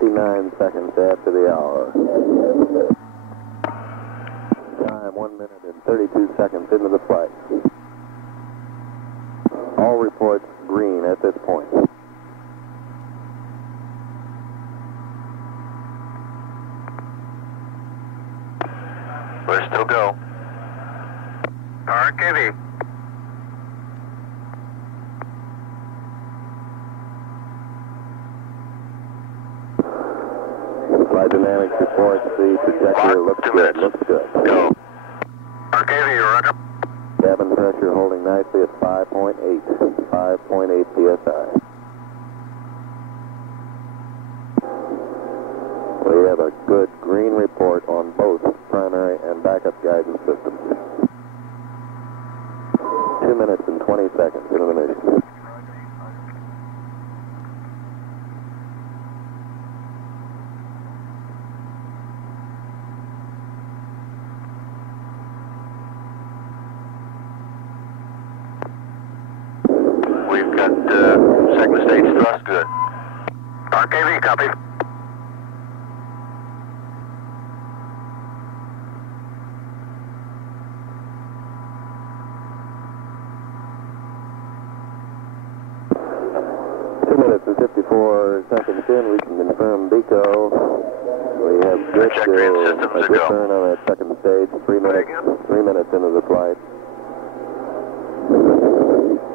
59 seconds after the hour. Time 1 minute and 32 seconds into the flight. All reports green at this point. We're still go. RKV. Flight dynamics reports the trajectory looks 2 good. minutes. Looks good. Go. RKV, you're up. Cabin pressure holding nicely at 5.8. 5.8 psi. We have a good green report on both primary and backup guidance systems. 2 minutes and 20 seconds into the mission. We've got second stage thrust good. RKV, copy. Minutes and 54 seconds in, we can confirm BECO. We have good, systems a are good go. turn on that second stage. 3 minutes into the flight.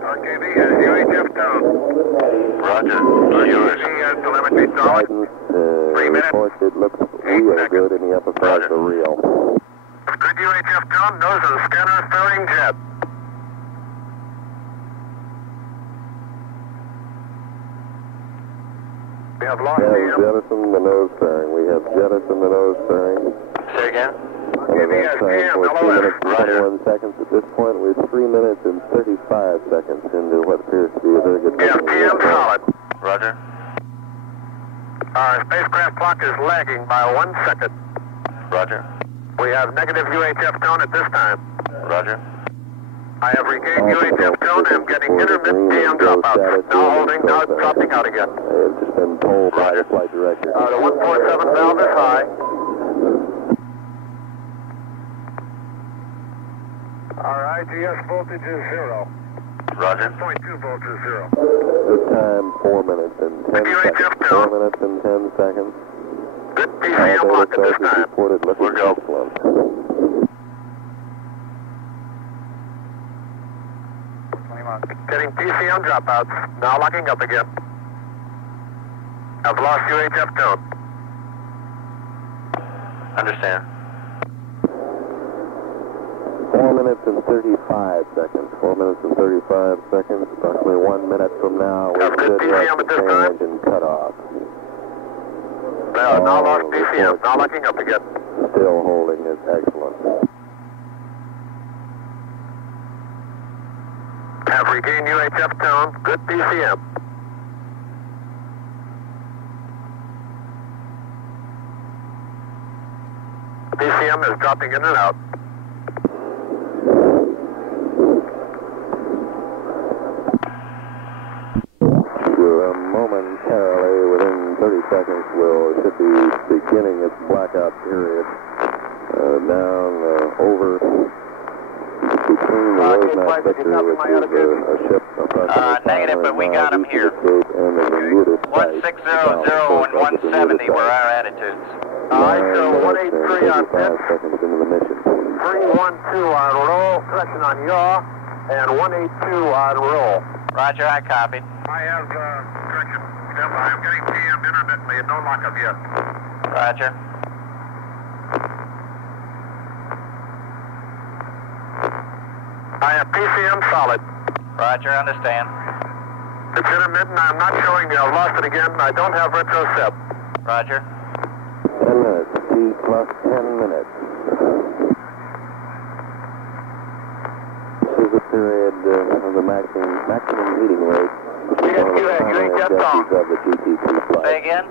RKV, UHF down. Roger. Yours. Telemetry solid. Guidance 3 minutes. reports it looks real good in the upper part of the reel. Good UHF down. Nose of the scanner firing jet. We have lost We have the... jettisoned the nose fairing. We have jettisoned the nose fairing. Say again? Well, that's time for 2 minutes and Roger. 21 seconds. At this point, we're 3 minutes and 35 seconds into what appears to be a very good mission. PM solid. Roger. Our spacecraft clock is lagging by 1 second. Roger. We have negative UHF tone at this time. Roger. I have regained UHF tone. I'm getting intermittent PM dropouts. Now holding, now it's dropping out again. I have just been told by the flight director. The 147 valve is high. Our IGS voltage is 0. Roger. 0.2 volts is 0. Good time, 4 minutes and 10 UHF seconds. down. 4 minutes and 10 seconds. Good PCM lock at this time. Reported looking We're go. excellent. Getting PCM dropouts. Now locking up again. I've lost UHF tone. Understand. 4 minutes and 35 seconds. 4 minutes and 35 seconds. Approximately 1 minute from now, we Have good should PCM have at the this time? engine cut off. Now lost PCM. Now locking up again. Still holding is excellent. Have regained UHF tone. Good PCM. PCM is dropping in and out. Momentarily, within 30 seconds, should be beginning its blackout period. Down, over, between the Rosemount sector, which is a ship approximately Negative, but we got 'em here. And the Bermuda site. 1600 and 170 were our attitudes. Alright, so 183 on 35 seconds into the mission. 312 on roll, correction on yaw, and 182 on roll. Roger, I copied. I have, correction, I'm getting PM intermittently, no lockup yet. Roger. I have PCM solid. Roger, understand. It's intermittent, I'm not showing you, I've lost it again, I don't have retrocep. Roger. 10 minutes, T plus 10 minutes. This is the period of the maximum heating rate. UHF tone. Of the GT2 flight. Say again?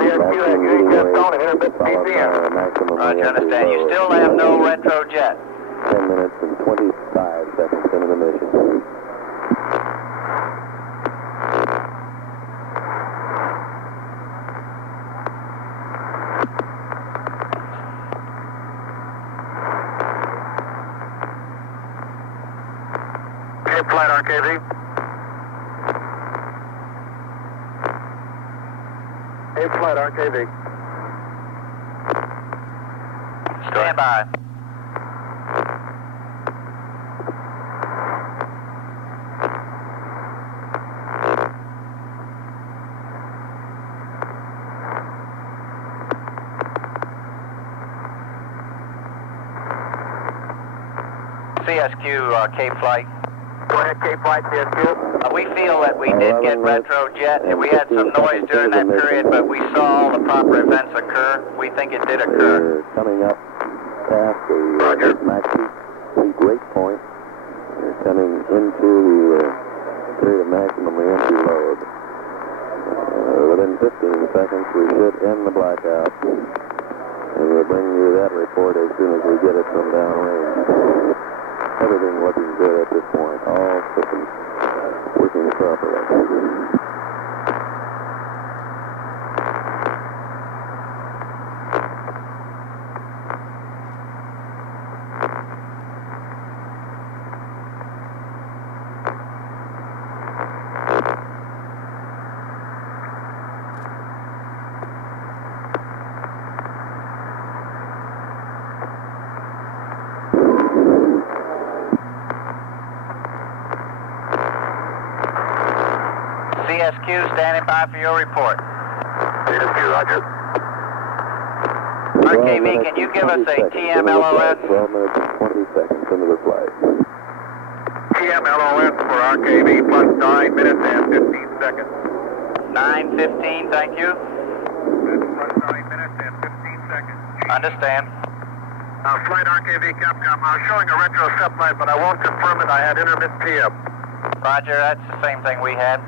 UHF tone and intermittent PCM. Roger, understand. You still have no retro jet. 10 minutes and 25 seconds into the mission. flight RKV. A flight RKV. Stand by. CSQ, Cape Flight. Go ahead, Cape Flight, CSQ. We feel that we did get retrojet, and we had some noise during that period, but we saw all the proper events occur. We think it did occur. They're coming up past the maxi peak rate point. They're coming into the period of maximum reentry load. Within 15 seconds, we should end the blackout. And we'll bring you that report as soon as we get it from downrange. Everything looking good at this point. All systems working properly. CSQ, standing by for your report. CSQ, roger. RKV, can you give us a TMLOS? 12 minutes and 20 seconds into the flight. TMLOS for RKV plus 9 minutes and 15 seconds. 9:15, thank you. Plus 9 minutes and 15 seconds. Understand. Flight RKV Capcom, I was showing a retro sublight, but I won't confirm it. I had intermittent TM. Roger, that's the same thing we had.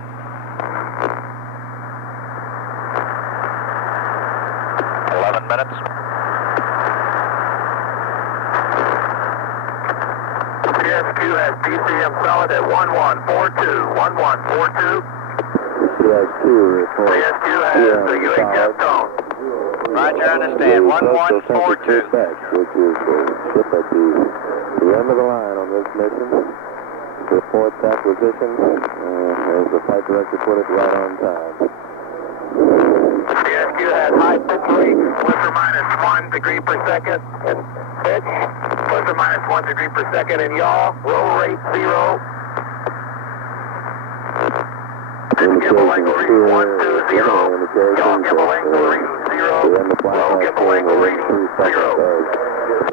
Minutes. CSQ has DCM solid at 1142. 1142. CSQ report. CSQ has the UHF tone. Roger, understand. 1142. Which is the ship at the end of the line on this mission. Reports acquisition. As the flight director put it, right on time. CSQ has high pitch rate, plus or minus 1 degree per second in pitch, plus or minus 1 degree per second in yaw, roll rate 0. Gimbal angle reading 120, yaw gimbal angle reading 0, roll gimbal angle reading 0.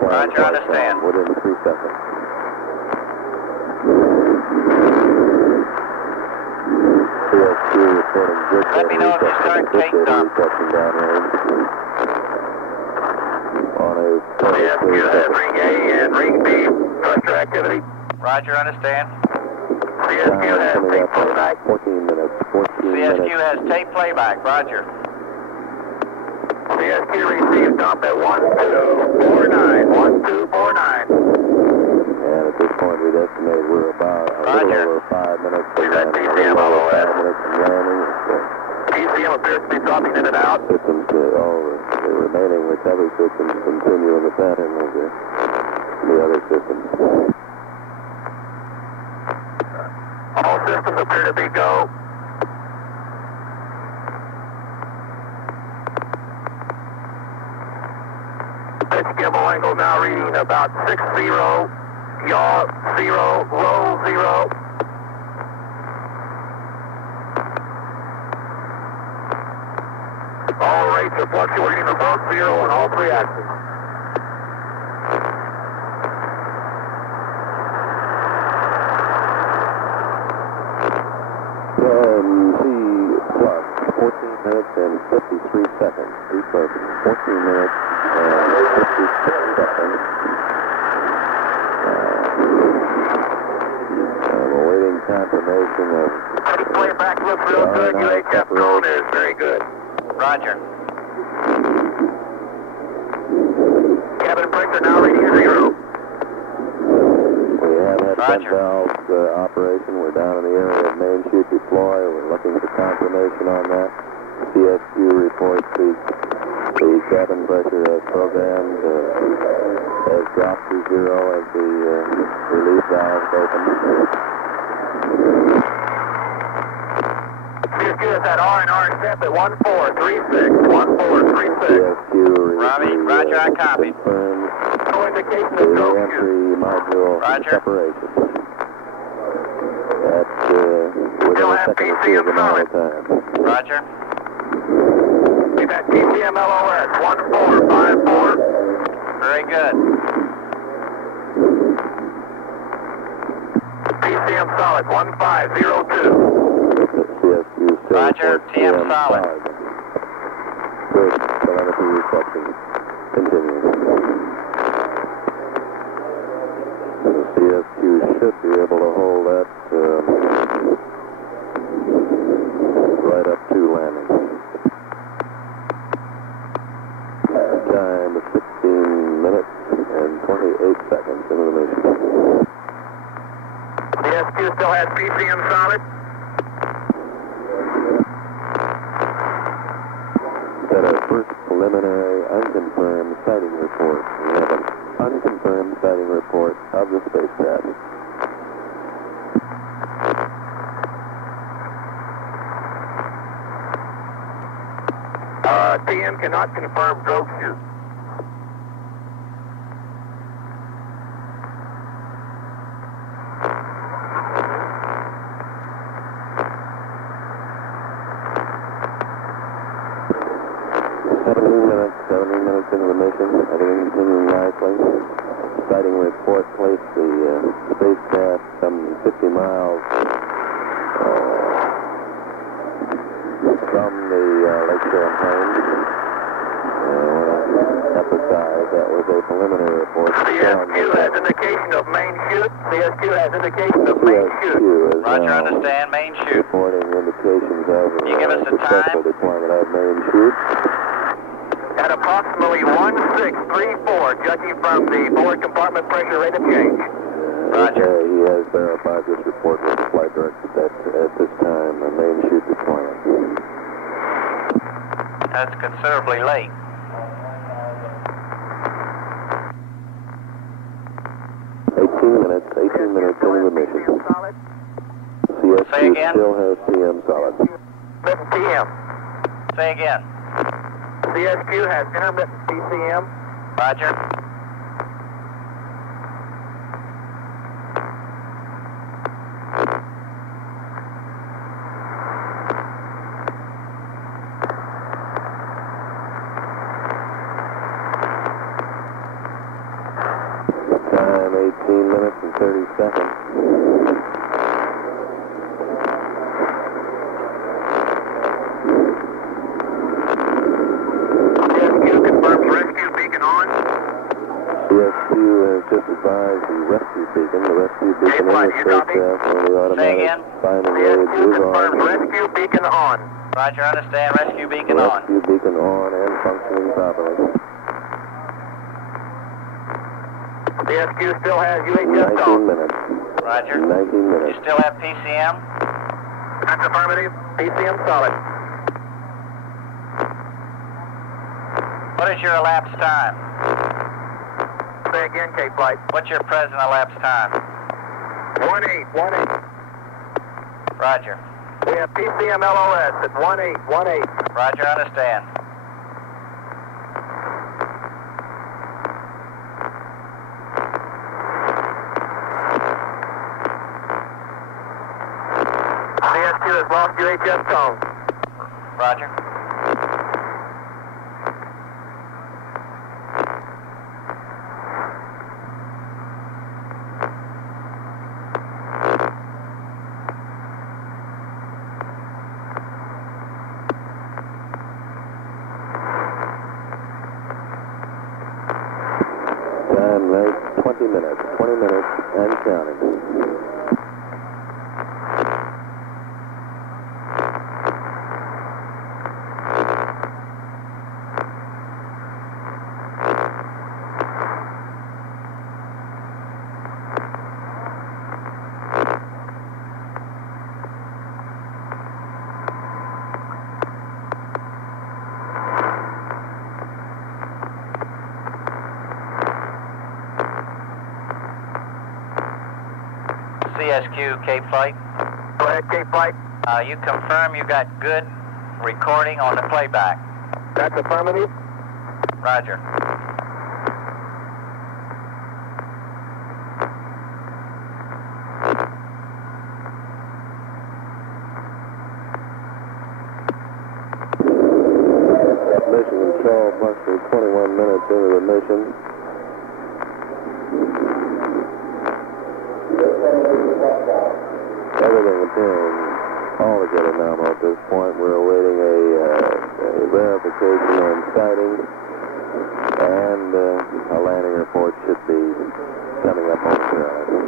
Roger, understand. Within 3 seconds. Let me know if you start taking off. CSQ has ring A and ring B, thruster activity. Roger, understand. CSQ has tape playback. 14 minutes. CSQ has tape playback, roger. CSQ received dump at 1249. 1249. And at this point, we'd estimate we're about a little over 5 minutes. We've had DCM all over. 5 minutes from landing. DCM appears to be dropping in and out. Systems, all the remaining recovery systems continue in the pattern of the other systems. All systems appear to be go. Pitch gimbal angle now reading about 60, yaw 0, roll 0. All rates are fluctuating above 0 on all 3 axes. C plus 14 minutes and 53 seconds. C plus 14 minutes and 56 seconds. I'm awaiting confirmation of... Playback looks real good. UHF drone is very good. Roger. Cabin pressure now reading 0. We have had Roger. vent valves operation. We're down in the area of main chute deploy. We're looking for confirmation on that. CSQ reports the cabin pressure as programmed has dropped to 0 as the relief valves open. CSQ is at R&R step at 1436. 1436. Roger, I copy. No indication of the stroke entry Q. module Roger. separation. That's within Still a have second or two of the PCM model solid. time. Roger. We've got PCM LOS 1454. Very good. PCM solid 1502. CSQ still Roger, reports TM CM solid. Good telemetry reception. Continuing. The CSQ should be able to hold that right up to landing. Time is 16 minutes and 28 seconds into the mission. The SQ still has PCM solid. At our first preliminary unconfirmed sighting report. We have an unconfirmed sighting report of the spacecraft. TM cannot confirm drogue shoot. Seventeen minutes into the mission. Everything continuing nicely. Sighting report placed the spacecraft some 50 miles from the Lakeshore Plains. Emphasize that was a preliminary report. CSQ has indication of main shoot. CSQ has indication of main shoot. Roger, understand. Main shoot. Reporting indications of You give us a successful time? deployment of main shoot. At approximately 1634, judging from the forward compartment pressure rate of change. Roger. Okay, he has verified this report with the flight director that at this time the main shoot is planned. That's considerably late. Eighteen minutes into the mission. Solid. CSQ Say again? still has CM solid. Intermittent PM. Say again. CSQ has intermittent PCM. Roger. Time 18 minutes and 30 seconds. CSQ confirms rescue beacon on. CSQ has just advised the rescue beacon. The rescue beacon in Flight, the you copy? spacecraft on the automatic again? finding aids CSQ is confirms on. rescue beacon on. Roger, understand. Rescue beacon on. Rescue beacon on and functioning properly. CSQ still has UHF 19 on. minutes. Roger. 19 You minutes. still have PCM? That's affirmative. PCM solid. What is your elapsed time? Say again, K-Flight. What's your present elapsed time? 1818. Roger. We have PCM LOS at 1818. Roger, understand. CSQ has lost UHF tone. Roger. Time right, 20 minutes. 20 minutes and counting. CSQ, Cape Flight. Go ahead, K-Flight. You confirm you got good recording on the playback. That's affirmative. Roger. Mission control, approximately 21 minutes into the mission. Everything appearing altogether normal at this point. We're awaiting a verification and sighting, and a landing report should be coming up on the horizon.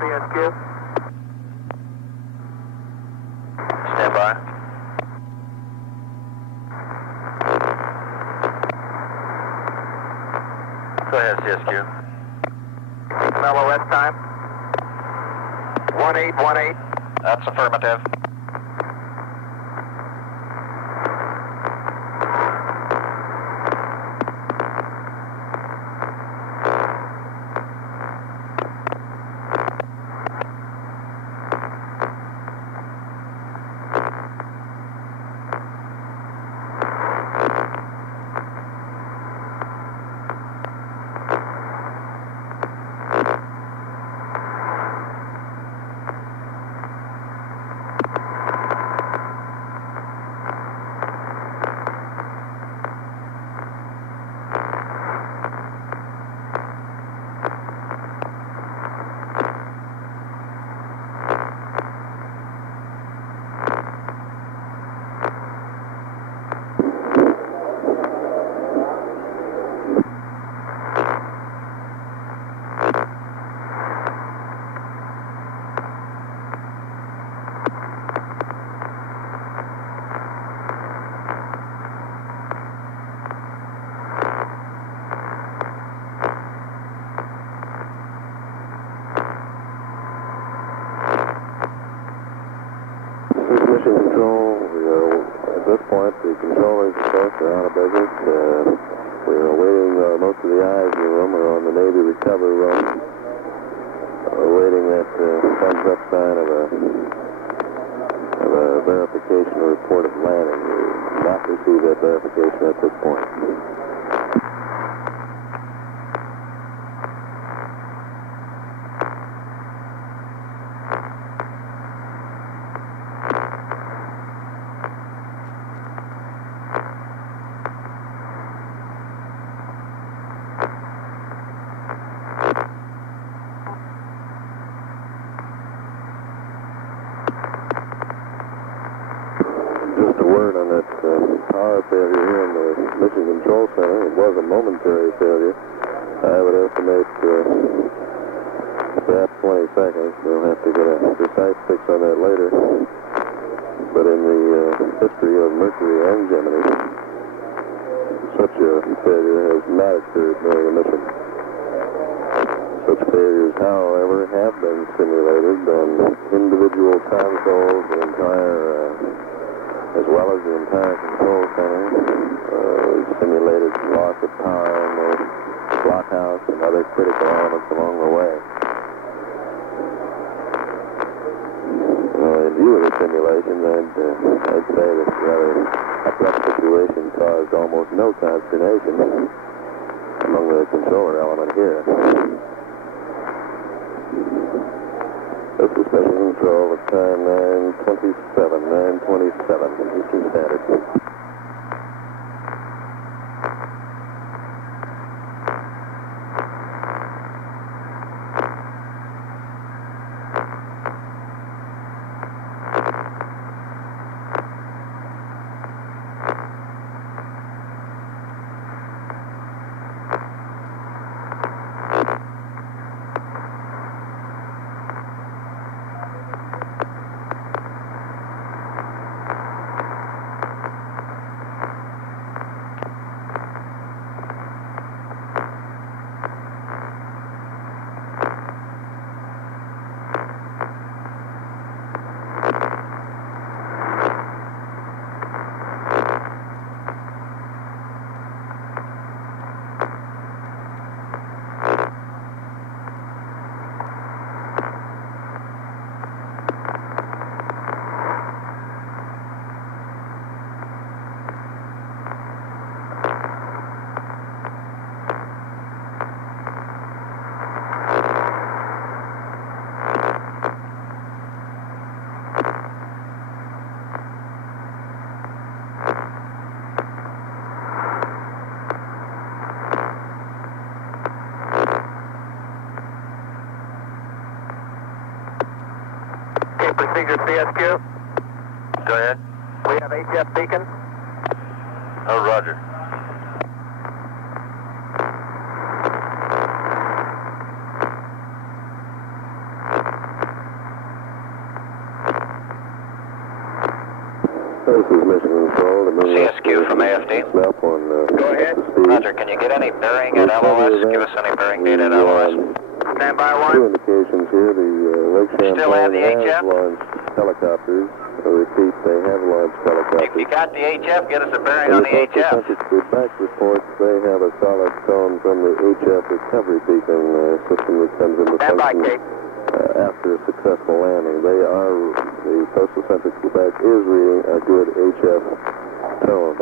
CSQ. Stand by. Go ahead, CSQ. LOS time. 1818. That's affirmative. Mission control, at this point, the controllers, of course, are out of business. We're awaiting most of the eyes in the room are on the Navy recovery room. Awaiting that thumbs up sign of a verification or report of landing. We've not received that verification at this point. Just a word on that power failure here in the Mission Control Center. It was a momentary failure. I would estimate perhaps 20 seconds. We'll have to get a precise fix on that later. But in the history of Mercury and Gemini, such a failure has not occurred during a mission. Such failures, however, have been simulated on individual consoles, the entire as well as the entire control center. We've simulated loss of power in the blockhouse and other critical elements along the way. In view of the simulation, I'd say that the rather abrupt situation caused almost no consternation among the controller element here. This is Mission Control at time 9:27 Eastern Standard. Procedure CSQ. Go ahead. We have HF beacon. Oh, roger. This is Mission Control. CSQ from AFD. Snap on Go ahead. Roger, can you get any bearing at LOS? Give us any bearing data at LOS. Stand by Two one. indications here. The Lake Still have the Champlain HF? has launched helicopters. I repeat, they have launched helicopters. If you got the HF, get us a bearing In on the the postal HF. census feedback reports, they have a solid tone from the HF recovery beacon system that comes into Stand by, function Kate. after a successful landing. The postal census Quebec is reading a good HF tone.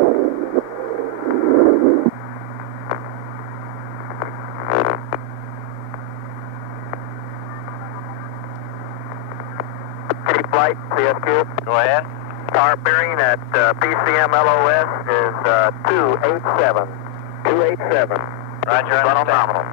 Cape Flight, CSQ. Go ahead. Our bearing at PCM LOS is 287. 287. Roger, Run on understand. nominal.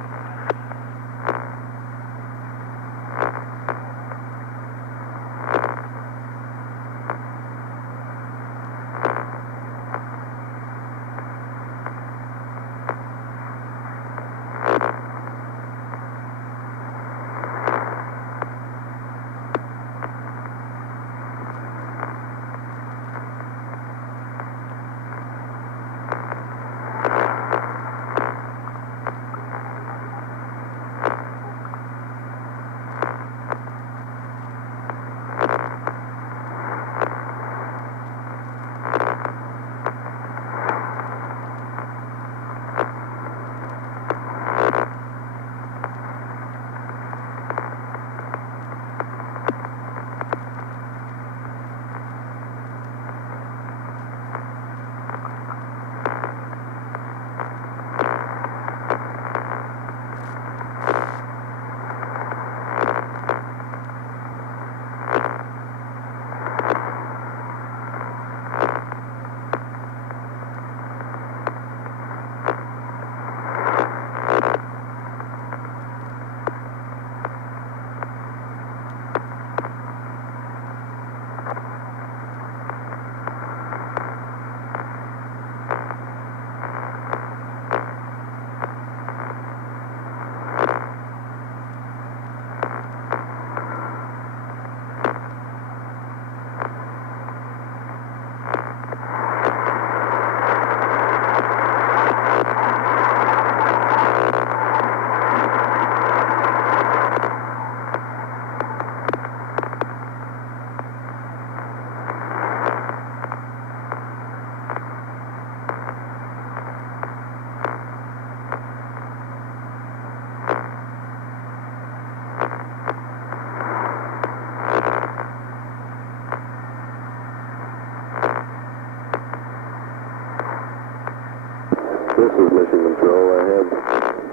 This is Mission Control. I have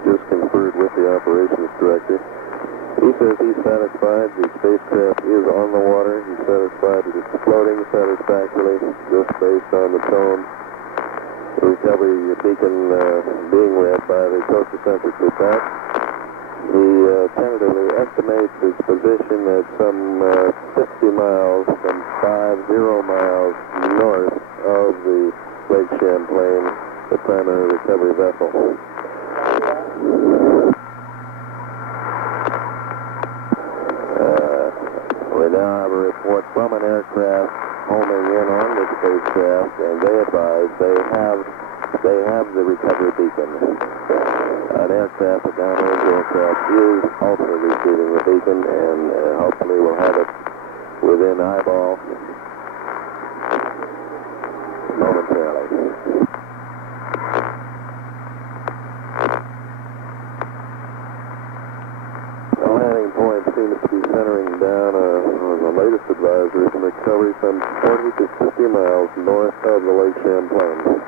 just conferred with the operations director. He says he's satisfied the spacecraft is on the water. He's satisfied that it's floating satisfactorily, just based on the tone. The recovery beacon being read by the coastal census feedback. He tentatively estimates its position at some 50 miles, some 50 miles north of the Lake Champlain, the primary recovery vessel. We now have a report from an aircraft homing in on the spacecraft, and they advise they have the recovery beacon. An aircraft, a downrange aircraft, is also receiving the beacon, and hopefully we'll have it within eyeball momentarily. The landing point seems to be centering down on the latest advisory from recovery some 40 to 50 miles north of the Lake Champlain.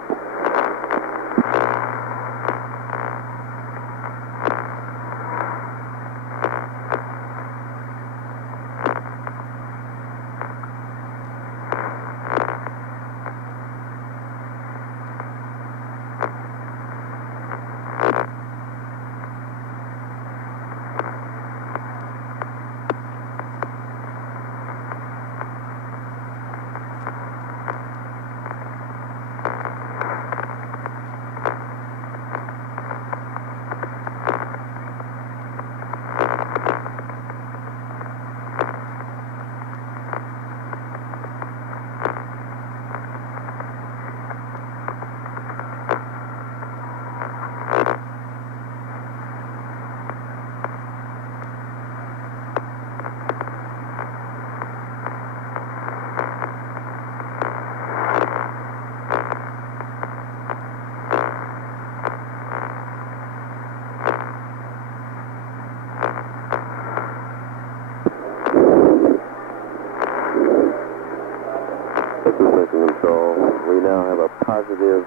now have a positive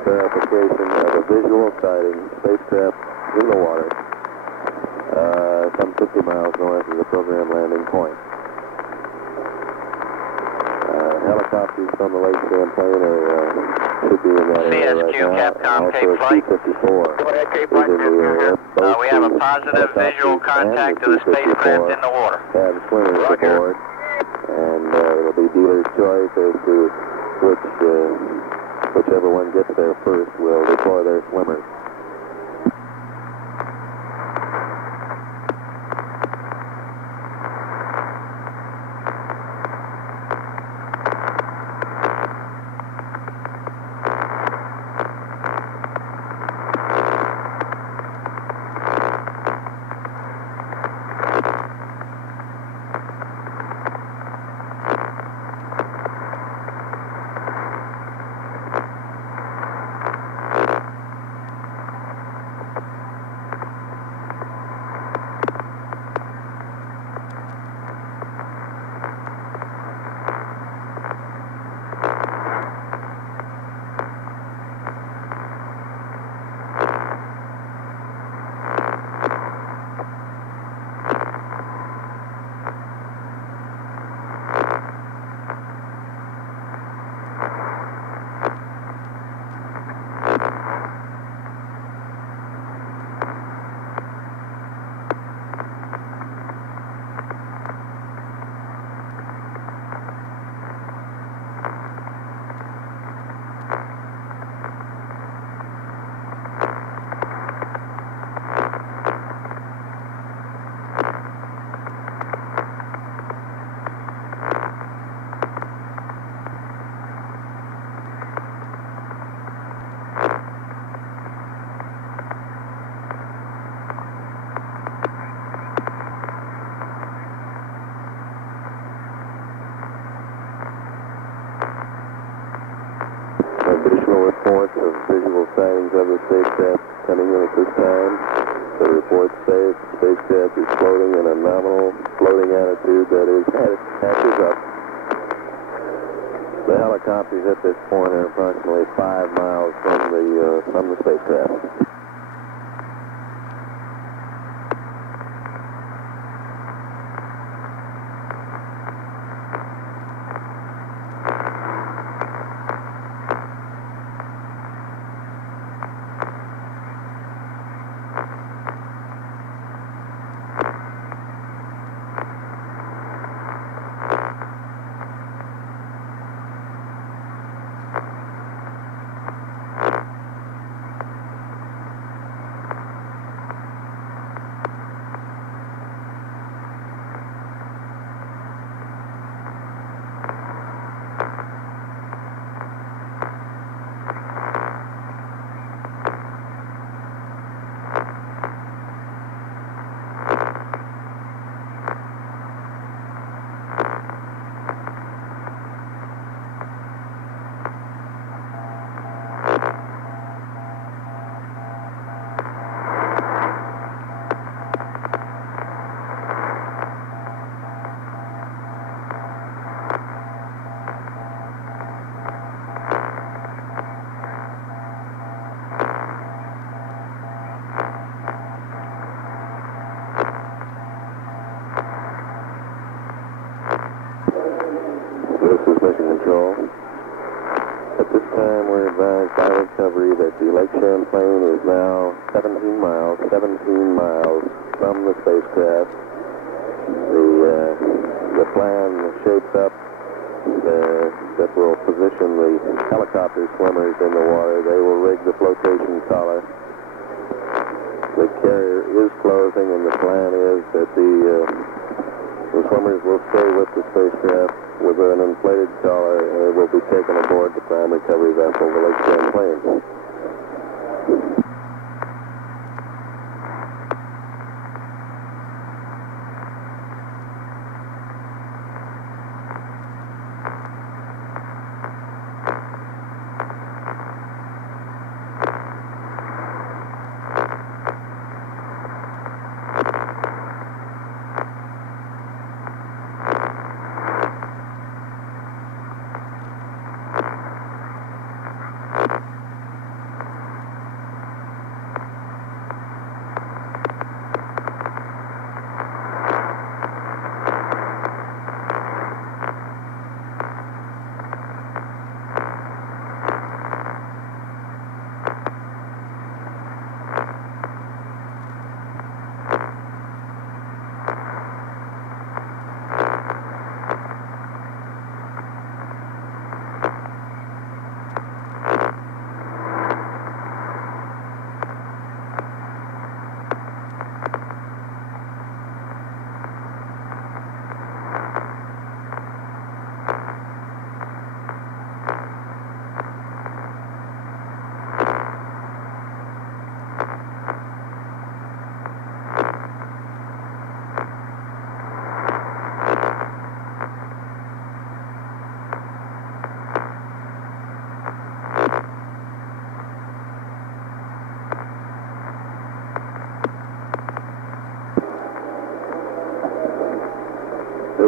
verification of a visual sighting, spacecraft in the water, some 50 miles north of the program landing point. Helicopters from the Lake Champlain should be in that area right CSQ, now. Capcom, Also, Cape Flight. C-54 Go ahead, Cape is Flight, in the area. We have a positive visual contact to the spacecraft in the water. Have swimmers aboard, and it'll be dealer's choice as to whichever one gets there first will deploy their swimmers. Additional reports of visual sightings of the spacecraft coming in at this time. The reports say the spacecraft is floating in a nominal floating attitude that is hatches up. The helicopters at this point are approximately 5 miles from the spacecraft. This is Mission Control. At this time, we're advised by recovery that the Lake Champlain is now 17 miles from the spacecraft. The plan shapes up that will position the helicopter swimmers in the water. They will rig the flotation collar. The carrier is closing, and the plan is that the swimmers will stay with the spacecraft with an inflated collar, and it will be taken aboard the prime recovery vessel, the Lake Champlain.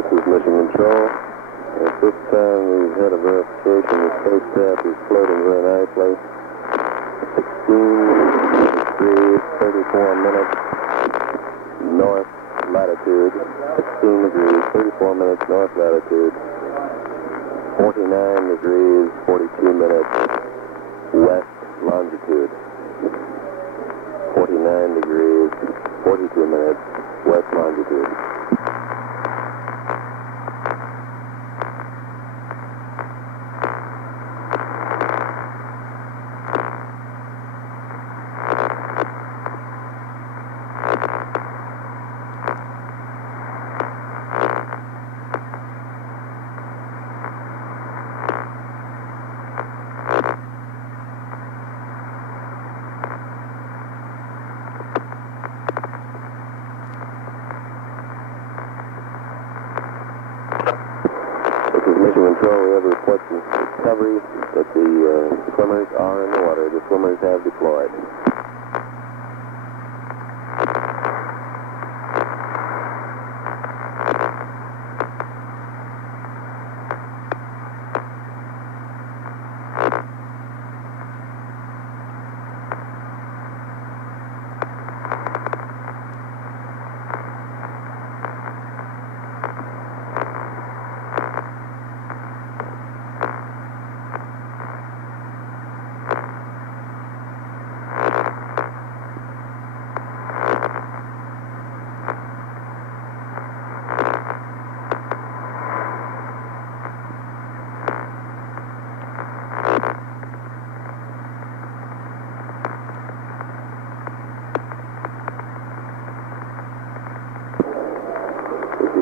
This is Mission Control. At this time, we've had a verification. The spacecraft is floating very nicely. 16 degrees, 34 minutes, north latitude. 16 degrees, 34 minutes, north latitude. 49 degrees, 42 minutes, west longitude. 49 degrees, 42 minutes, west longitude. Mission Control, we have reports of discovery that the swimmers are in the water. The swimmers have deployed.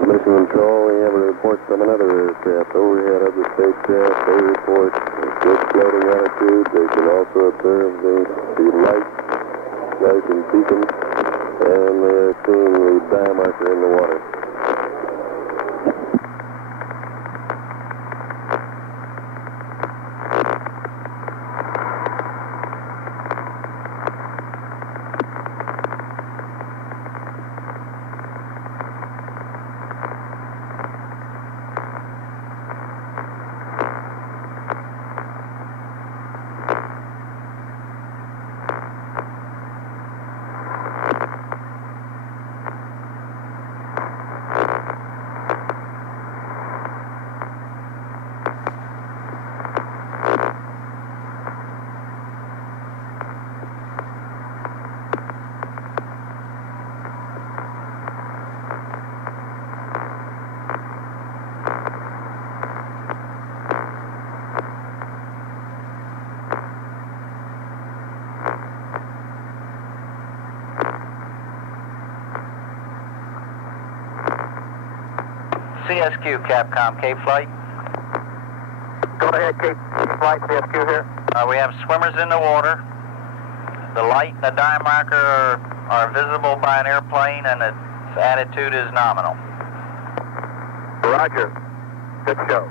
Mission Control, we have a report from another aircraft overhead of the spacecraft. They report a good floating attitude. They can also observe the light, flashing beacon, and they are seeing the dive marker in the water. CSQ, Capcom, Cape Flight. Go ahead, Cape Flight, CSQ here. We have swimmers in the water. The light and the dive marker are visible by an airplane, and its attitude is nominal. Roger. Good show.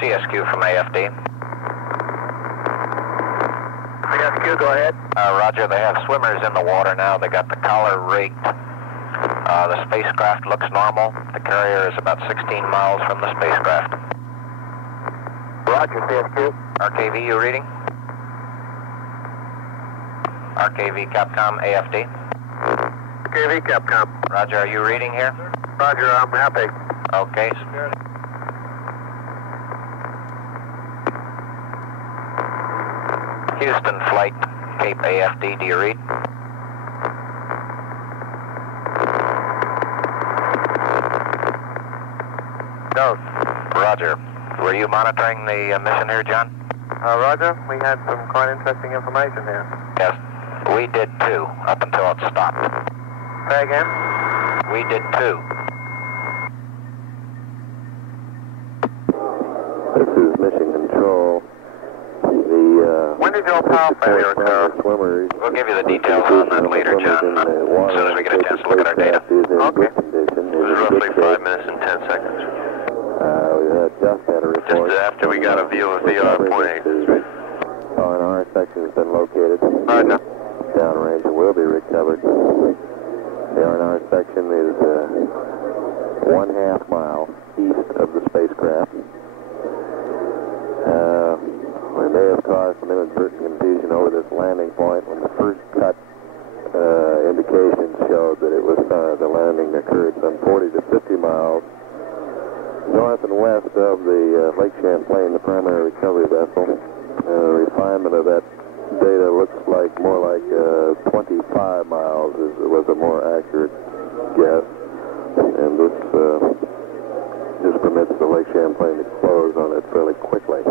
CSQ from AFD. CSQ, go ahead. Roger, they have swimmers in the water now. They got the collar rigged. The spacecraft looks normal. The carrier is about 16 miles from the spacecraft. Roger, CSQ. RKV, you reading? RKV, Capcom, AFD. KV, Capcom. Roger, are you reading here? Roger, I'm happy. Okay. Houston flight, Cape AFD, do you read? No. Roger. Were you monitoring the mission here, John? Roger, we had some quite interesting information here. Yes. We did too, up until it stopped. Say again? We did too. This is Mission Control. When did your power failure occur? Swimmers. We'll give you the details on that later, John, as soon as we get a chance to look at our data. Okay. It was roughly 5 minutes and 10 seconds. We had just had a report. Just after we got a view of the plane. R&R section has been located. No. Downrange and will be recovered. The R&R section is 1/2 mile east of the spacecraft. We may have caused some inadvertent confusion over this landing point when the first cut indications showed that it was the landing occurred some 40 to 50 miles north and west of the Lake Champlain, the primary recovery vessel. Refinement of that data looks like more like 25 miles was a more accurate guess, and this permits the Lake Champlain to close on it fairly quickly.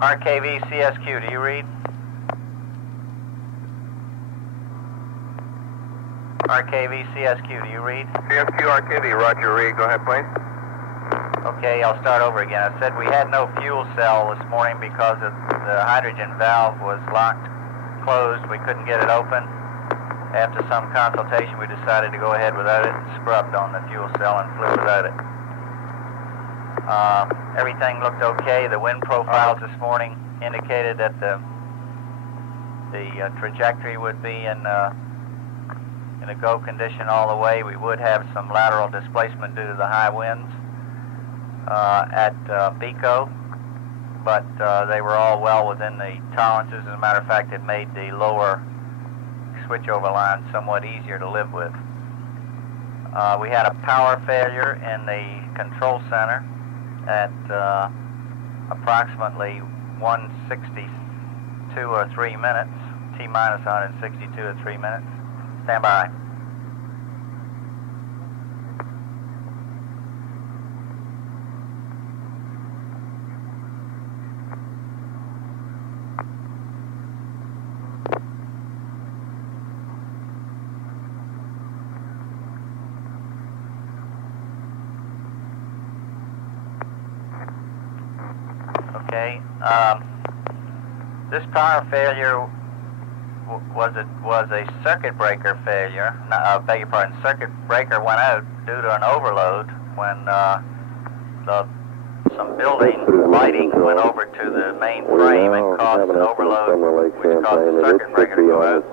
RKV CSQ, do you read? RKV CSQ, do you read? CSQ RKV, roger, read. Go ahead, please. Okay, I'll start over again. I said we had no fuel cell this morning because the hydrogen valve was locked, closed. We couldn't get it open. After some consultation, we decided to go ahead without it and scrubbed on the fuel cell and flew without it. Everything looked okay. The wind profiles this morning indicated that the trajectory would be in a go condition all the way. We would have some lateral displacement due to the high winds at Pico, but they were all well within the tolerances. As a matter of fact, it made the lower switchover line somewhat easier to live with. We had a power failure in the control center at approximately 162 or 3 minutes, T-minus 162 or 3 minutes. Stand by. Okay. This power failure was a circuit breaker failure. Beg your pardon. Circuit breaker went out due to an overload when some building lighting went over to the main frame and caused an overload, which caused the circuit breaker to go out.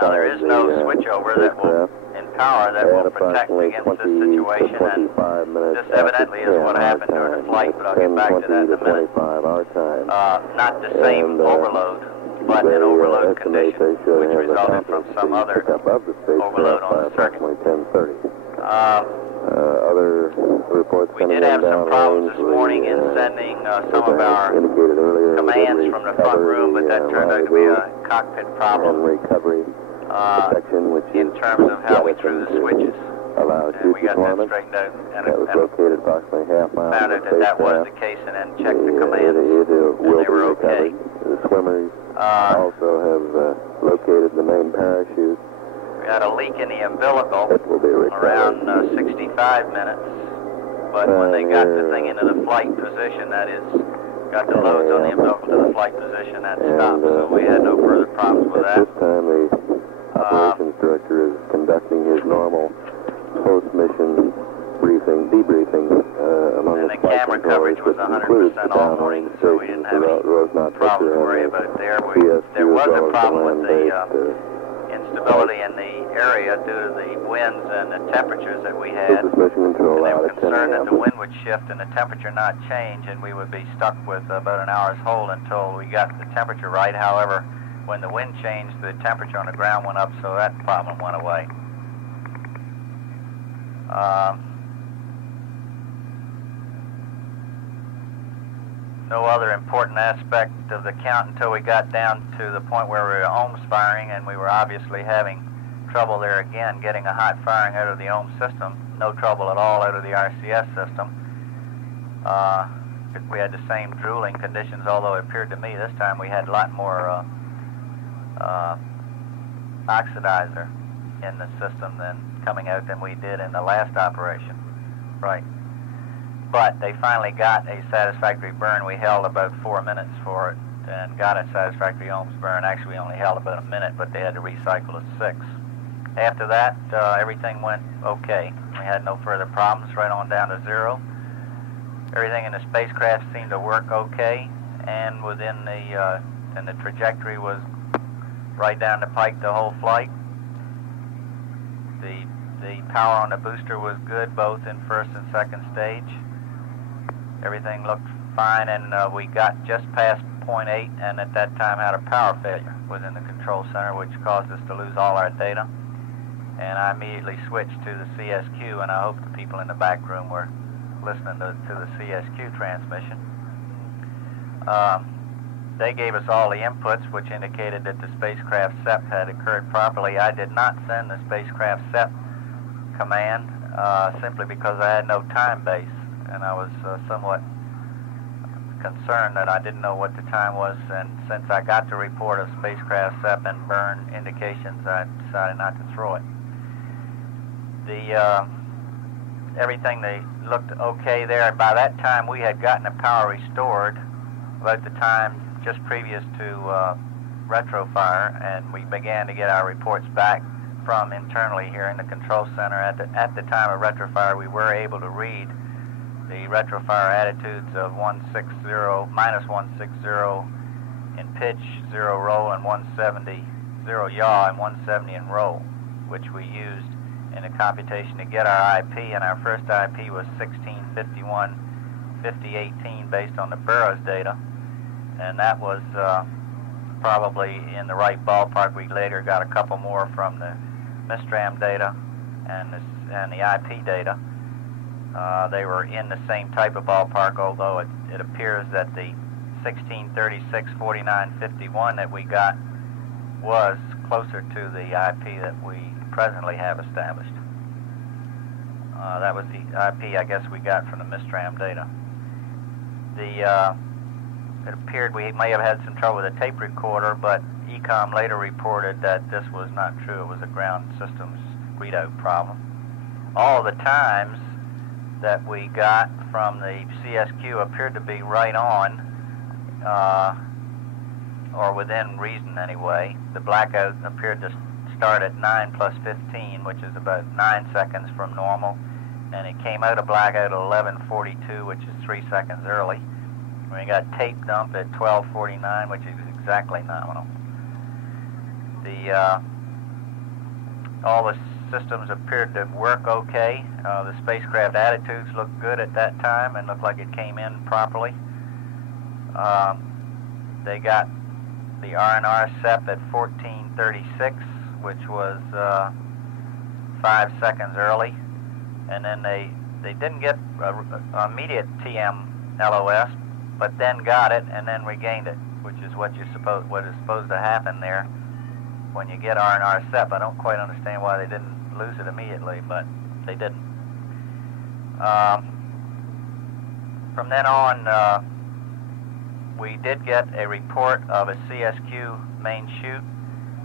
Now there is no switchover that will in power that will protect against this situation, and this evidently is what happened during the flight, but I'll get back to that in a minute. Not the same overload, but an overload condition, which resulted from some other overload on the circuit. Other reports we did have some problems this morning in sending some of our commands from the front room, but that turned out to be a cockpit problem in terms of how we threw the switches. And we got that straightened out and found out that that was the case, and then checked the commands, and they were okay. The swimmers also have located the main parachute. We had a leak in the umbilical around 65 minutes, but when they got the thing into the flight position, that is, got the loads on the umbilical to the flight position, that stopped, so we had no further problems with that. At this time, the operations director is conducting his normal post-mission debriefing among and the camera coverage was 100% all morning, so we didn't have any problem to worry about there. There was a problem with the instability in the area due to the winds and the temperatures that we had, and they were concerned that the wind would shift and the temperature not change, and we would be stuck with about an hour's hold until we got the temperature right. However, when the wind changed, the temperature on the ground went up, so that problem went away. No other important aspect of the count until we got down to the point where we were ohms firing, and we were obviously having trouble there again getting a hot firing out of the ohm system. No trouble at all out of the RCS system. We had the same drooling conditions, although it appeared to me this time we had a lot more oxidizer in the system coming out than we did in the last operation. Right. But they finally got a satisfactory burn. We held about 4 minutes for it and got a satisfactory ohms burn. Actually, we only held about a minute, but they had to recycle at 6. After that, everything went okay. We had no further problems, right on down to 0. Everything in the spacecraft seemed to work okay, and within and the trajectory was right down the pike the whole flight. The power on the booster was good, both in first and second stage. Everything looked fine, and we got just past point 8, and at that time had a power failure within the control center, which caused us to lose all our data. And I immediately switched to the CSQ, and I hope the people in the back room were listening to the CSQ transmission. They gave us all the inputs, which indicated that the spacecraft SEP had occurred properly. I did not send the spacecraft SEP command simply because I had no time base, and I was somewhat concerned that I didn't know what the time was, and since I got the report of spacecraft SEP and burn indications, I decided not to throw it. Everything they looked okay there. By that time, we had gotten the power restored about the time just previous to retrofire, and we began to get our reports back from internally here in the control center. At the time of retrofire, we were able to read the retrofire attitudes of minus 160 in pitch, 0 roll, and 170, 0 yaw, and 170 in roll, which we used in the computation to get our IP, and our first IP was 1651 5018 based on the Burroughs data, and that was probably in the right ballpark. We later got a couple more from the Mistram data and the IP data. They were in the same type of ballpark, although it appears that the 1636 4951 that we got was closer to the IP that we presently have established. That was the IP, I guess, we got from the Mistram data. It appeared we may have had some trouble with the tape recorder, but ECOM later reported that this was not true. It was a ground systems readout problem. All the times that we got from the CSQ appeared to be right on, or within reason anyway. The blackout appeared to start at 9 plus 15, which is about 9 seconds from normal, and it came out of blackout at 11:42, which is 3 seconds early. We got tape dump at 12:49, which is exactly nominal. All the systems appeared to work okay. The spacecraft attitudes looked good at that time and looked like it came in properly. They got the R&R SEP at 14:36, which was 5 seconds early, and then they didn't get immediate TM LOS, but then got it and then regained it, which is what is supposed to happen there when you get R&R SEP. I don't quite understand why they didn't lose it immediately, but they didn't. From then on, we did get a report of a CSQ main chute.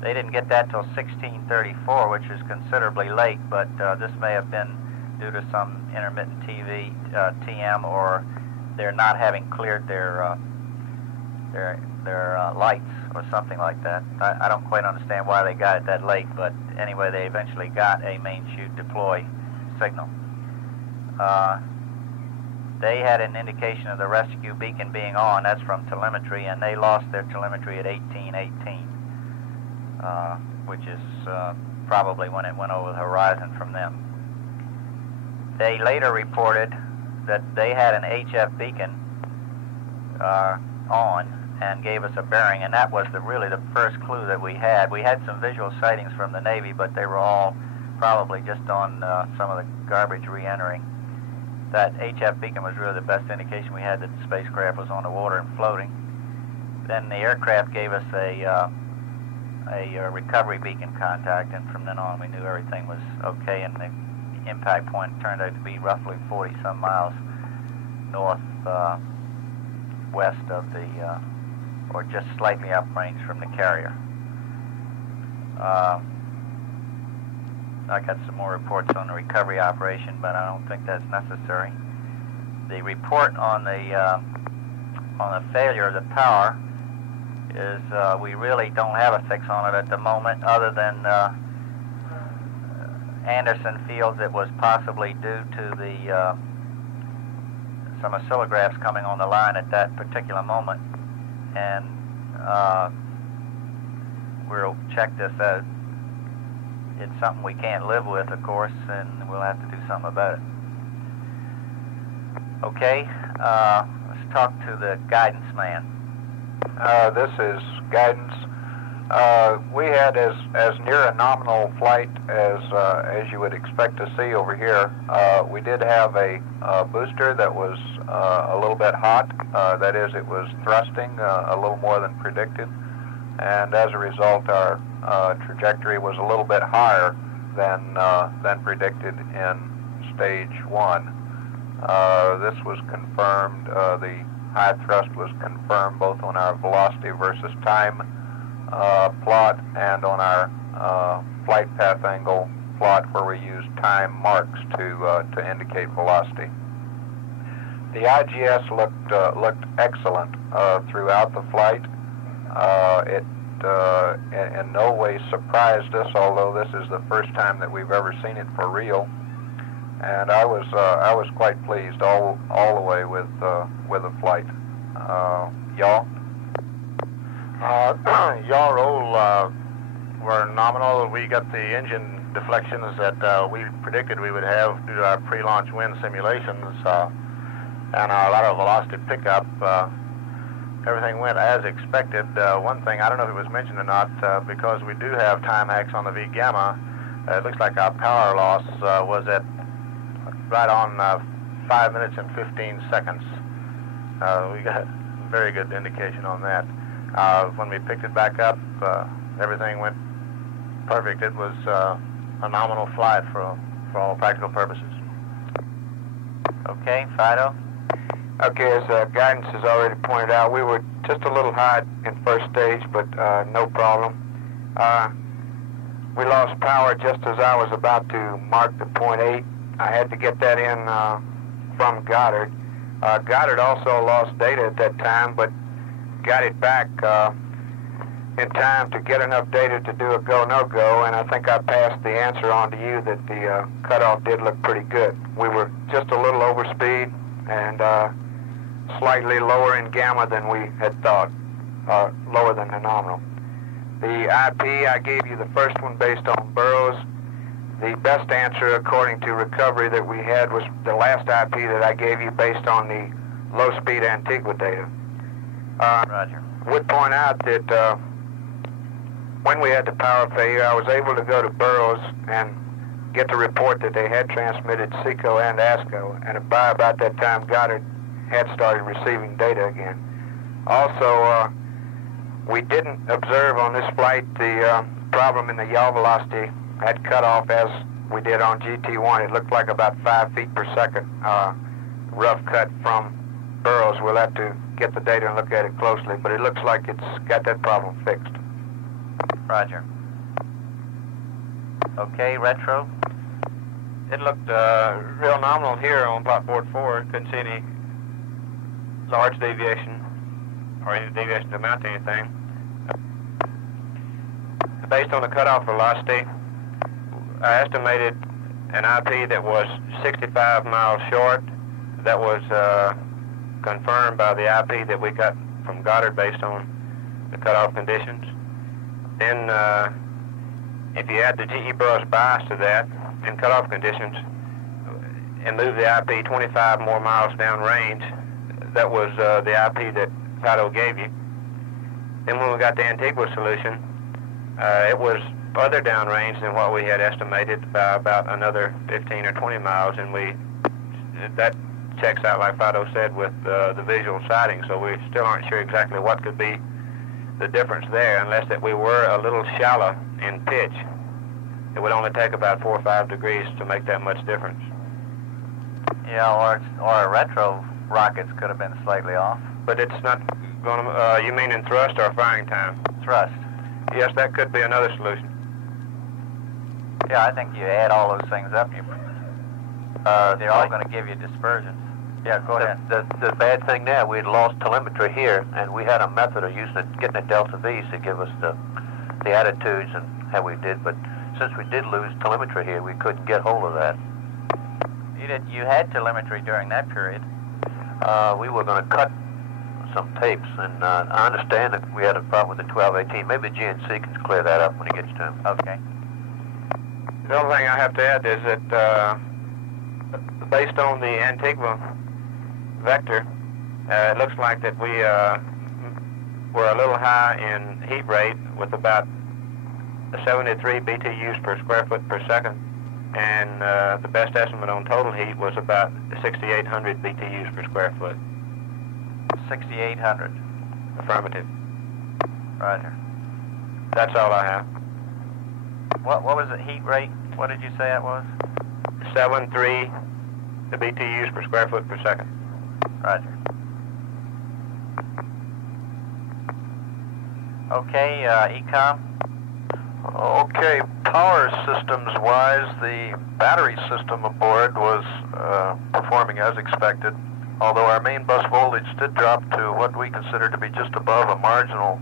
They didn't get that till 1634, which is considerably late, but this may have been due to some intermittent TM, or they're not having cleared their lights or something like that. I don't quite understand why they got it that late, but anyway, they eventually got a main chute deploy signal. They had an indication of the rescue beacon being on. That's from telemetry, and they lost their telemetry at 1818, which is probably when it went over the horizon from them. They later reported that they had an HF beacon on and gave us a bearing, and that was really the first clue that we had. We had some visual sightings from the Navy, but they were all probably just on some of the garbage re-entering. That HF beacon was really the best indication we had that the spacecraft was on the water and floating. Then the aircraft gave us a recovery beacon contact, and from then on we knew everything was okay, and the impact point turned out to be roughly 40-some miles northwest of the, or just slightly uprange from the carrier. I got some more reports on the recovery operation, but I don't think that's necessary. The report on the failure of the power is we really don't have a fix on it at the moment, other than Anderson feels it was possibly due to the some oscillographs coming on the line at that particular moment, and we'll check this out. It's something we can't live with, of course, and we'll have to do something about it. Okay, let's talk to the guidance man. This is guidance. We had as near a nominal flight as you would expect to see over here. We did have a booster that was a little bit hot. That is, it was thrusting a little more than predicted, and as a result, our trajectory was a little bit higher than predicted in stage 1. This was confirmed. The high thrust was confirmed both on our velocity versus time plot and on our flight path angle plot, where we used time marks to indicate velocity. The IGS looked excellent throughout the flight. It in no way surprised us, although this is the first time that we've ever seen it for real. And I was quite pleased all the way with the flight. Y'all? Y'all roll were nominal. We got the engine deflections that we predicted we would have due to our pre-launch wind simulations, and a lot of velocity pickup. Everything went as expected. One thing, I don't know if it was mentioned or not, because we do have time hacks on the V gamma, it looks like our power loss was at right on 5 minutes and 15 seconds. We got very good indication on that. When we picked it back up, everything went perfect. It was a nominal flight for all practical purposes. Okay, Fido? Okay, as guidance has already pointed out, we were just a little high in first stage, but no problem. We lost power just as I was about to mark the .8. I had to get that in from Goddard. Goddard also lost data at that time, but got it back in time to get enough data to do a go, no-go, and I think I passed the answer on to you that the cutoff did look pretty good. We were just a little over speed and slightly lower in gamma than we had thought, lower than the nominal. The IP, I gave you the first one based on Burroughs. The best answer, according to recovery that we had, was the last IP that I gave you based on the low-speed Antigua data. Roger. Would point out that when we had the power failure, I was able to go to Burroughs and get the report that they had transmitted SECO and ASCO, and by about that time, Goddard had started receiving data again. Also, we didn't observe on this flight the problem in the yaw velocity at cutoff as we did on GT1. It looked like about 5 feet per second rough cut from Burroughs. We'll have to get the data and look at it closely, but it looks like it's got that problem fixed. Roger. Okay, retro? It looked real nominal here on Blackboard 4. Couldn't see any large deviation or any deviation to amount to anything. Based on the cutoff velocity, I estimated an IP that was 65 miles short. That was confirmed by the IP that we got from Goddard based on the cutoff conditions. Then if you add the GE Burroughs bias to that in cutoff conditions and move the IP 25 more miles downrange, that was the IP that Fido gave you. Then when we got the Antigua solution, it was further downrange than what we had estimated by about another 15 or 20 miles, and that checks out, like Fido said, with the visual sighting, so we still aren't sure exactly what could be the difference there, unless that we were a little shallow in pitch. It would only take about 4 or 5 degrees to make that much difference. Yeah, or retro rockets could have been slightly off. But it's not going to, you mean in thrust or firing time? Thrust. Yes, that could be another solution. Yeah, I think you add all those things up, they're all going to give you dispersions. Yeah, go ahead. The bad thing there, we had lost telemetry here, and we had a method of using it, getting a delta V's to give us the attitudes and how we did, but since we did lose telemetry here, we couldn't get hold of that. You had telemetry during that period. We were going to cut some tapes, and I understand that we had a problem with the 1218. Maybe the GNC can clear that up when it gets to him. Okay. The only thing I have to add is that based on the Antigua vector, it looks like that we were a little high in heat rate with about 73 BTUs per square foot per second, and the best estimate on total heat was about 6,800 BTUs per square foot. 6,800. Affirmative. Roger. That's all I have. What was the heat rate? What did you say it was? 73 BTUs per square foot per second. Roger. Okay, ECOM. Okay, power systems-wise, the battery system aboard was performing as expected, although our main bus voltage did drop to what we consider to be just above a marginal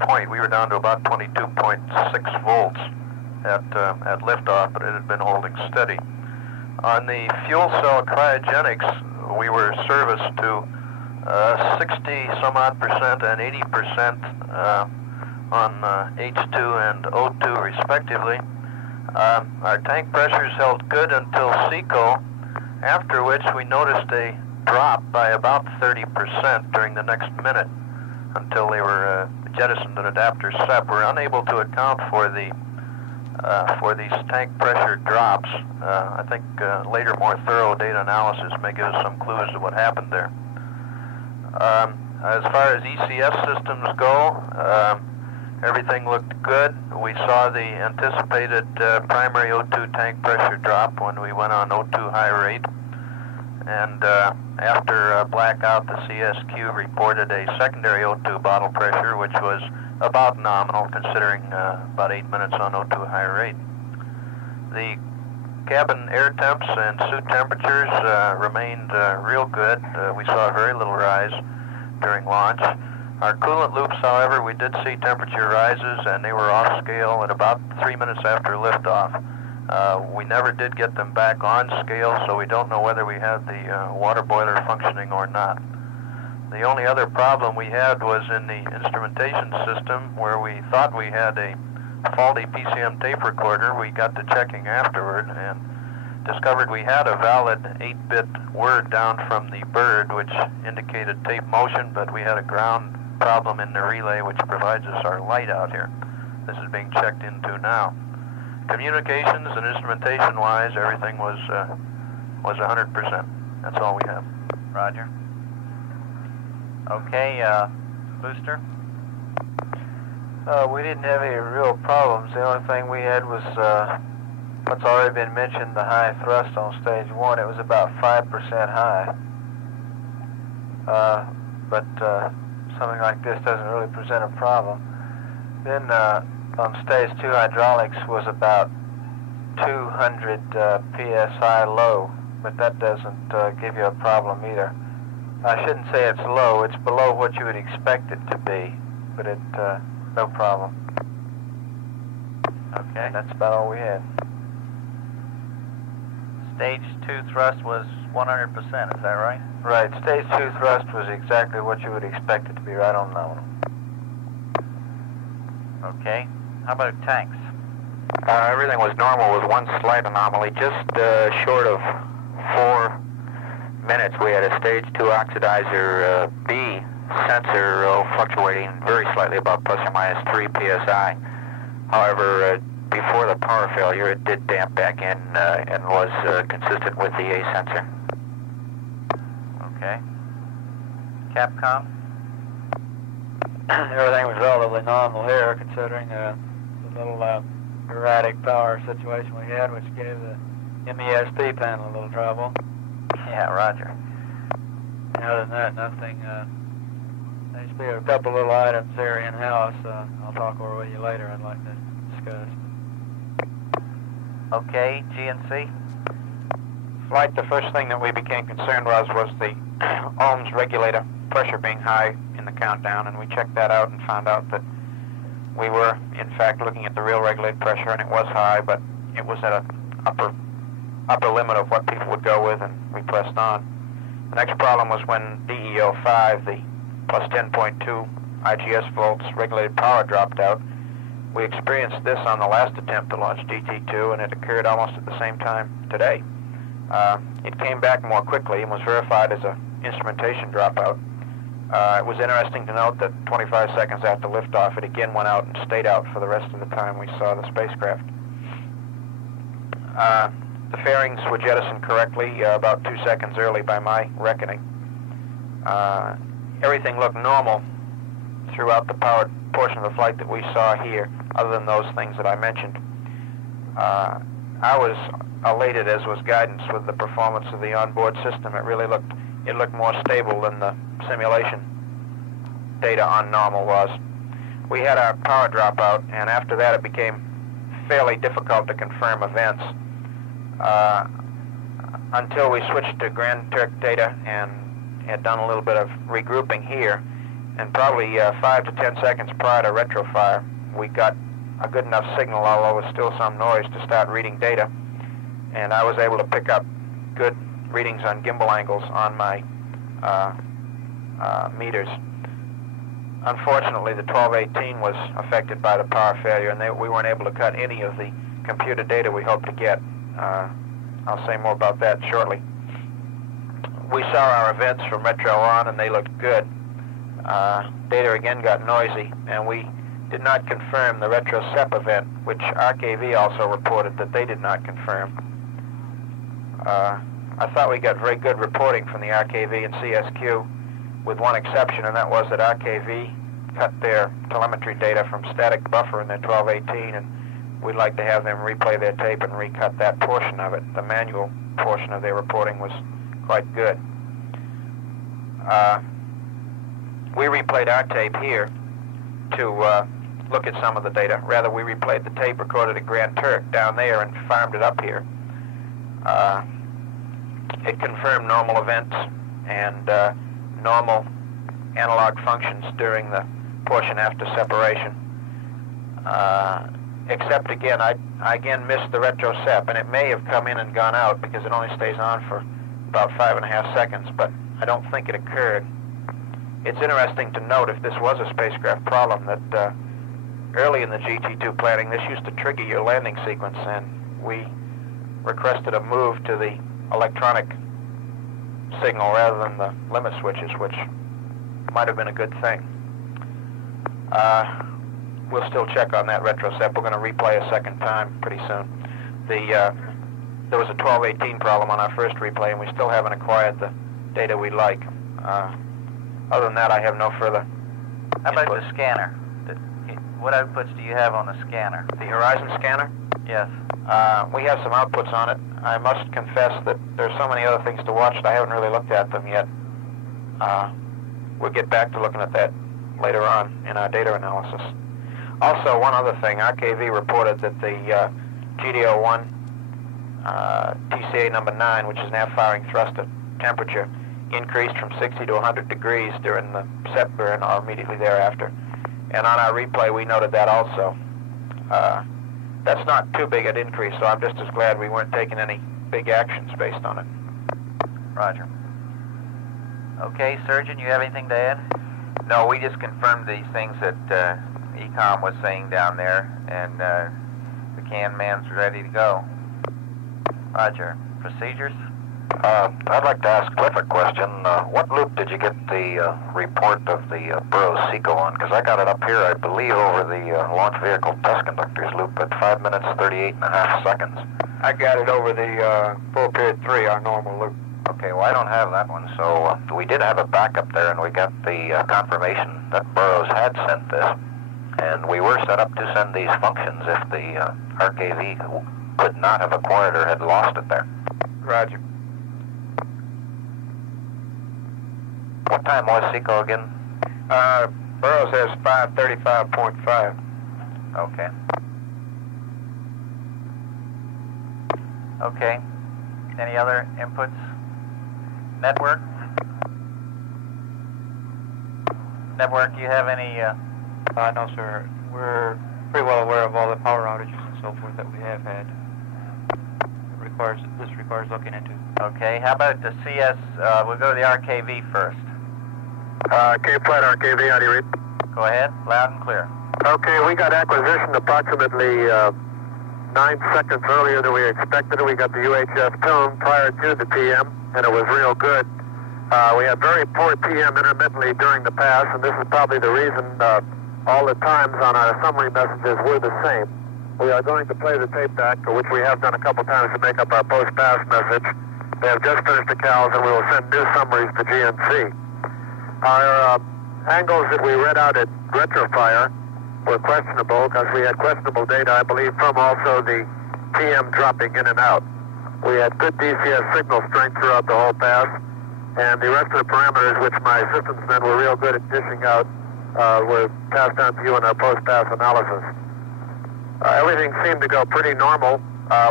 point. We were down to about 22.6 volts at liftoff, but it had been holding steady. On the fuel cell cryogenics, we were serviced to 60-some-odd% and 80% on H2 and O2 respectively. Our tank pressures held good until SECO, after which we noticed a drop by about 30% during the next minute until they were jettisoned at adapter SEP. We're unable to account for these tank pressure drops. I think later more thorough data analysis may give us some clues to what happened there. As far as ECS systems go, everything looked good. We saw the anticipated primary O2 tank pressure drop when we went on O2 high rate. And after blackout, the CSQ reported a secondary O2 bottle pressure, which was about nominal, considering about 8 minutes on O2 high rate. The cabin air temps and suit temperatures remained real good. We saw very little rise during launch. Our coolant loops, however, we did see temperature rises, and they were off scale at about 3 minutes after liftoff. We never did get them back on scale, so we don't know whether we had the water boiler functioning or not. The only other problem we had was in the instrumentation system, where we thought we had a faulty PCM tape recorder. We got to checking afterward and discovered we had a valid 8-bit word down from the bird, which indicated tape motion, but we had a ground problem in the relay, which provides us our light out here. This is being checked into now. Communications and instrumentation-wise, everything was 100%. That's all we have. Roger. Okay, booster? We didn't have any real problems. The only thing we had was what's already been mentioned, the high thrust on stage 1. It was about 5% high. But something like this doesn't really present a problem. Then on stage 2, hydraulics was about 200 psi low, but that doesn't give you a problem either. I shouldn't say it's low. It's below what you would expect it to be, but it no problem. Okay. And that's about all we had. Stage 2 thrust was 100%, is that right? Right. Stage 2 thrust was exactly what you would expect it to be, right on nominal. Okay. How about tanks? Everything was normal with one slight anomaly. Just short of 4 minutes, we had a stage 2 oxidizer B sensor fluctuating very slightly about plus or minus 3 psi. However, before the power failure, it did damp back in and was consistent with the A sensor. Okay. Capcom? Everything was relatively nominal here, considering the little erratic power situation we had, which gave the MESP panel a little trouble. Yeah, roger. Other than that, nothing. There's a couple little items there in-house. I'll talk over with you later. I'd like to discuss. Okay, GNC? Flight, the first thing that we became concerned was the ohms regulator pressure being high in the countdown, and we checked that out and found out that we were, in fact, looking at the real regulated pressure, and it was high, but it was at an upper limit of what people would go with, and we pressed on. The next problem was when DEO5, the plus 10.2 IGS volts regulated power dropped out. We experienced this on the last attempt to launch DT2, and it occurred almost at the same time today. It came back more quickly and was verified as an instrumentation dropout. It was interesting to note that 25 seconds after liftoff, it again went out and stayed out for the rest of the time we saw the spacecraft. The fairings were jettisoned correctly about 2 seconds early by my reckoning. Everything looked normal throughout the powered portion of the flight that we saw here, other than those things that I mentioned. I was elated, as was guidance, with the performance of the onboard system. It really looked more stable than the simulation data on normal was. We had our power dropout, and after that it became fairly difficult to confirm events until we switched to Grand Turk data and had done a little bit of regrouping here. And probably 5 to 10 seconds prior to retrofire, we got a good enough signal, although there was still some noise, to start reading data. And I was able to pick up good readings on gimbal angles on my meters. Unfortunately, the 1218 was affected by the power failure, and we weren't able to cut any of the computer data we hoped to get. I'll say more about that shortly. We saw our events from retro on, and they looked good. Data again got noisy, and we did not confirm the retro SEP event, which RKV also reported that they did not confirm. I thought we got very good reporting from the RKV and CSQ, with one exception, and that was that RKV cut their telemetry data from static buffer in their 1218, and we'd like to have them replay their tape and recut that portion of it. The manual portion of their reporting was quite good. We replayed our tape here to look at some of the data. Rather, we replayed the tape recorded at Grand Turk down there and farmed it up here. It confirmed normal events and normal analog functions during the portion after separation. Except again, I again missed the retro SEP, and it may have come in and gone out because it only stays on for about 5.5 seconds, but I don't think it occurred. It's interesting to note, if this was a spacecraft problem, that early in the GT2 planning, this used to trigger your landing sequence, and we requested a move to the electronic signal rather than the limit switches, which might have been a good thing. We'll still check on that retro SEP. We're going to replay a second time pretty soon. There was a 1218 problem on our first replay, and we still haven't acquired the data we like. Other than that, I have no further How about input. the scanner? What outputs do you have on the scanner? The Horizon scanner? Yes. We have some outputs on it. I must confess that there's so many other things to watch that I haven't really looked at them yet. We'll get back to looking at that later on in our data analysis. Also, one other thing, RKV reported that the GDO1 TCA number 9, which is nav firing thruster temperature, increased from 60 to 100 degrees during the SEP burn or immediately thereafter. And on our replay, we noted that also. That's not too big an increase, so I'm just as glad we weren't taking any big actions based on it. Roger. Okay, Surgeon, you have anything to add? No, we just confirmed these things that Ecom was saying down there, and the can man's ready to go. Roger. Procedures? I'd like to ask Cliff a question. What loop did you get the report of the Burroughs SECO on? Because I got it up here, I believe, over the launch vehicle test conductors loop at 5 minutes, 38.5 seconds. I got it over the full period 3, our normal loop. Okay, well, I don't have that one, so we did have a backup there, and we got the confirmation that Burroughs had sent this, and we were set up to send these functions if the RKV could not have acquired or had lost it there. Roger. What time was SECO again? Burroughs has 535.5. Okay. Okay. Any other inputs? Network? Network, do you have any... No, sir. We're pretty well aware of all the power outages and so forth that we have had. This requires looking into. Okay, how about the CS? We'll go to the RKV first. Cape Flight RKV, how do you read? Go ahead, loud and clear. Okay, we got acquisition approximately 9 seconds earlier than we expected. We got the UHF tone prior to the TM, and it was real good. We had very poor TM intermittently during the pass, and this is probably the reason all the times on our summary messages were the same. We are going to play the tape back, which we have done a couple times to make up our post-pass message. They have just finished the CALs, and we will send new summaries to GNC. Our angles that we read out at retrofire were questionable because we had questionable data, I believe, from also the TM dropping in and out. We had good DCS signal strength throughout the whole pass, and the rest of the parameters, which my systems men were real good at dishing out, were passed on to you in our post-pass analysis. Everything seemed to go pretty normal.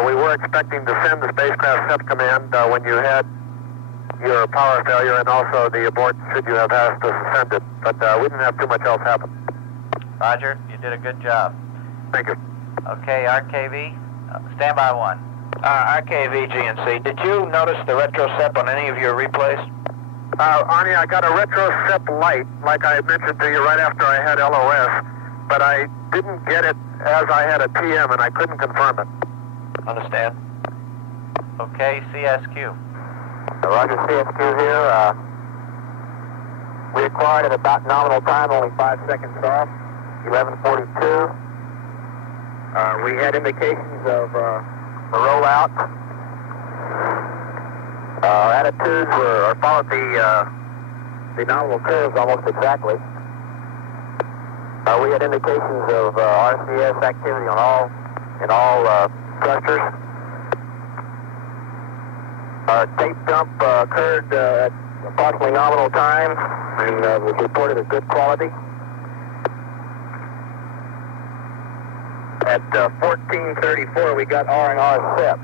We were expecting to send the spacecraft SEP command when you had your power failure and also the abort should you have asked us to send it, but we didn't have too much else happen. Roger, you did a good job. Thank you. Okay, RKV, standby 1. RKV, GNC, did you notice the retro SEP on any of your replays? Arnie, I got a retro SEP light, like I mentioned to you right after I had LOS, but I didn't get it as I had a TM, and I couldn't confirm it. Understand. Okay, CSQ. Roger, CSQ here. We acquired at about nominal time, only 5 seconds off, 11:42. We had indications of a rollout. Our attitudes followed the nominal curves almost exactly. We had indications of RCS activity in all thrusters. Tape dump occurred at approximately nominal time and was reported as good quality. At 14:34, we got R&R SEP.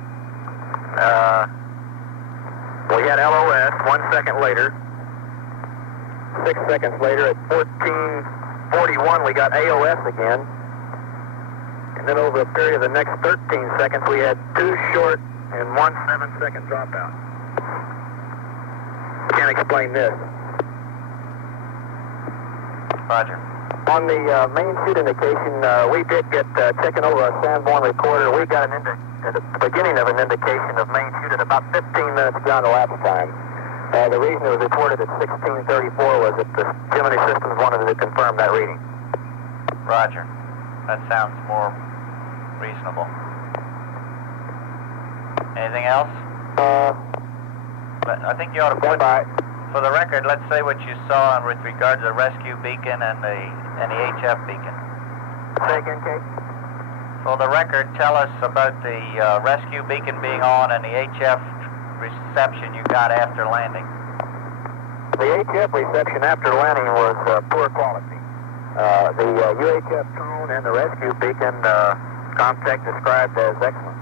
We had LOS 1 second later. 6 seconds later, at 14:41, we got AOS again. And then over a period of the next 13 seconds, we had 2 short and 1 7-second dropout. Can't explain this. Roger. On the main chute indication, we did get checking over our Sanborn recorder. We got at the beginning of an indication of main chute at about 15 minutes beyond elapsed time. The reason it was reported at 16:34 was that the Gemini systems wanted to confirm that reading. Roger. That sounds more reasonable. Anything else? But I think you ought to put, for the record, let's say what you saw with regard to the rescue beacon and the HF beacon. Say again, Kate? For the record, tell us about the rescue beacon being on and the HF reception you got after landing. The HF reception after landing was poor quality. The UHF tone and the rescue beacon, Comtech described as excellent.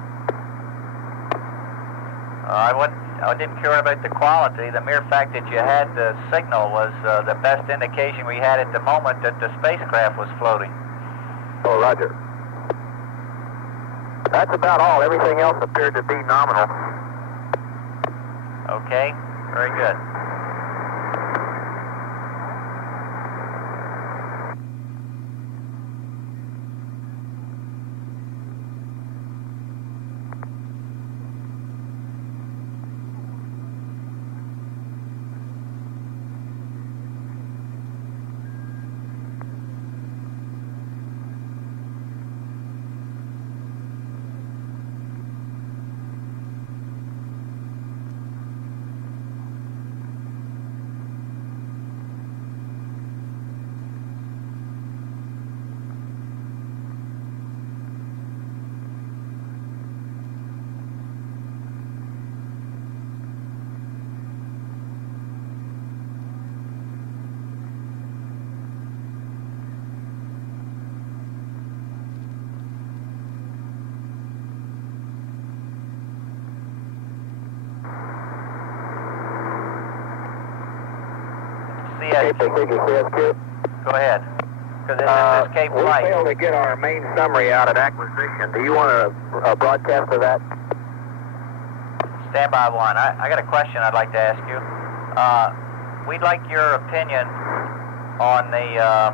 I didn't care about the quality. The mere fact that you had the signal was the best indication we had at the moment that the spacecraft was floating. Oh, Roger. That's about all. Everything else appeared to be nominal. Okay, very good. Go ahead. Because this is Cape Flight. We failed to get our main summary out at acquisition. Do you want a broadcast of that? Standby 1. I got a question I'd like to ask you. We'd like your opinion on the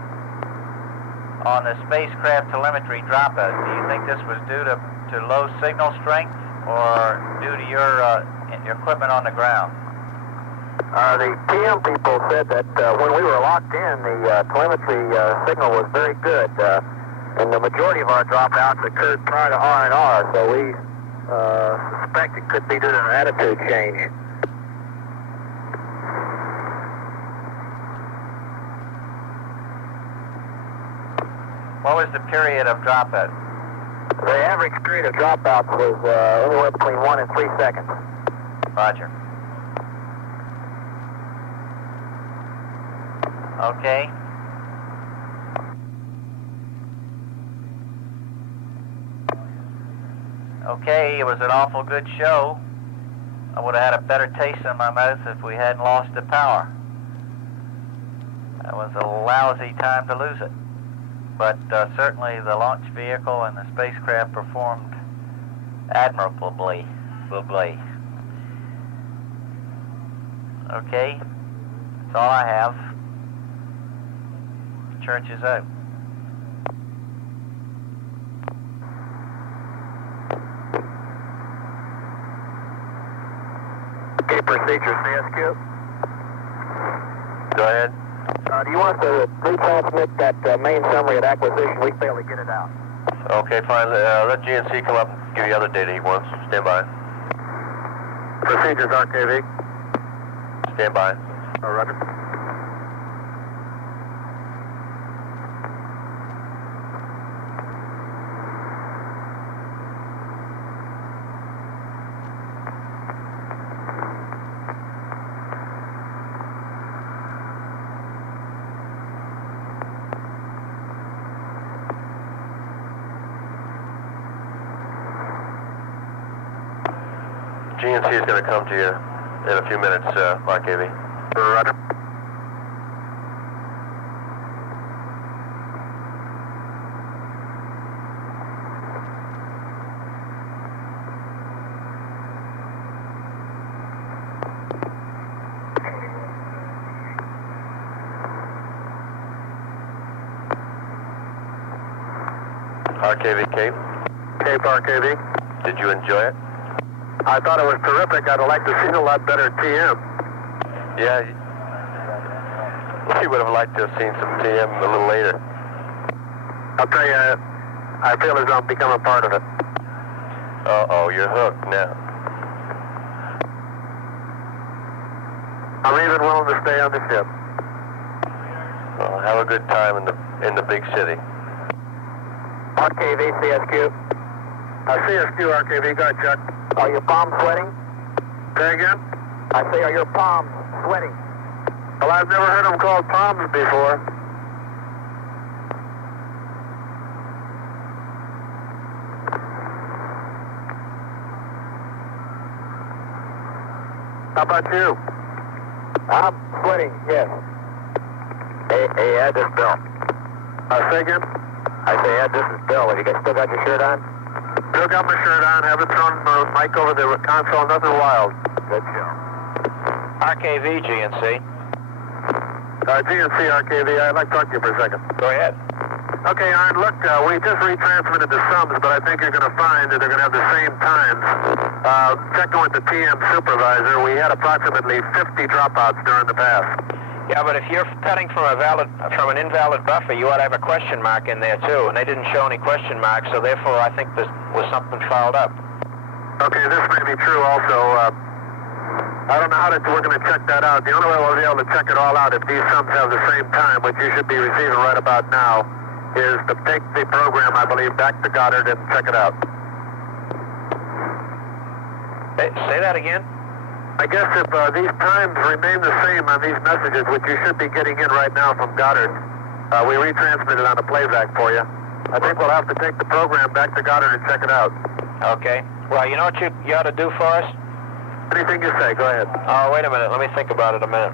spacecraft telemetry dropout. Do you think this was due to low signal strength or due to your equipment on the ground? The TM people said that when we were locked in, the telemetry signal was very good, and the majority of our dropouts occurred prior to R&R, so we suspect it could be due to an attitude change. What was the period of dropout? The average period of dropouts was anywhere between 1 and 3 seconds. Roger. Okay. Okay, it was an awful good show. I would have had a better taste in my mouth if we hadn't lost the power. That was a lousy time to lose it. But certainly the launch vehicle and the spacecraft performed admirably. Okay, that's all I have. Church is out. Okay, procedure CSQ. Go ahead. Do you want to retransmit that main summary at acquisition? We failed to get it out. Okay, fine. Let GNC come up and give you other data he wants. Stand by. Procedures RKV. Stand by. Roger. GNC is going to come to you in a few minutes, RKV. Roger. RKV Cape. Cape RKV. Did you enjoy it? I thought it was terrific. I'd like to see a lot better TM. Yeah. We would have liked to have seen some TM a little later. I'll tell you, I feel as though I'm becoming a part of it. Uh-oh, you're hooked now. I'm even willing to stay on the ship. Well, have a good time in the big city. RKV, CSQ. CSQ, RKV. Go ahead, Chuck. Are your palms sweating? Say again? I say, are your palms sweating? Well, I've never heard them called palms before. How about you? I'm sweating, yes. Hey, Ed, this is Bill. Say again? I say, Ed, this is Bill. Have you still got your shirt on? Still got my shirt on. Haven't thrown the mic over the console. Nothing wild. Good show. RKV, GNC. GNC, RKV. I'd like to talk to you for a second. Go ahead. Okay, Arn, look, we just retransmitted the sums, but I think you're going to find that they're going to have the same times. Checking with the TM supervisor, we had approximately 50 dropouts during the pass. Yeah, but if you're cutting from an invalid buffer, you ought to have a question mark in there too, and they didn't show any question marks, so therefore I think there was something fouled up. Okay, this may be true also. I don't know how we're going to check that out. The only way we'll be able to check it all out if these sums have the same time, which you should be receiving right about now, is to take the program, I believe, back to Goddard and check it out. Hey, say that again? I guess if these times remain the same on these messages, which you should be getting in right now from Goddard, we retransmitted on the playback for you. I think we'll have to take the program back to Goddard and check it out. Okay. Well, you know what you ought to do for us? Anything you say, go ahead. Oh, wait a minute. Let me think about it a minute.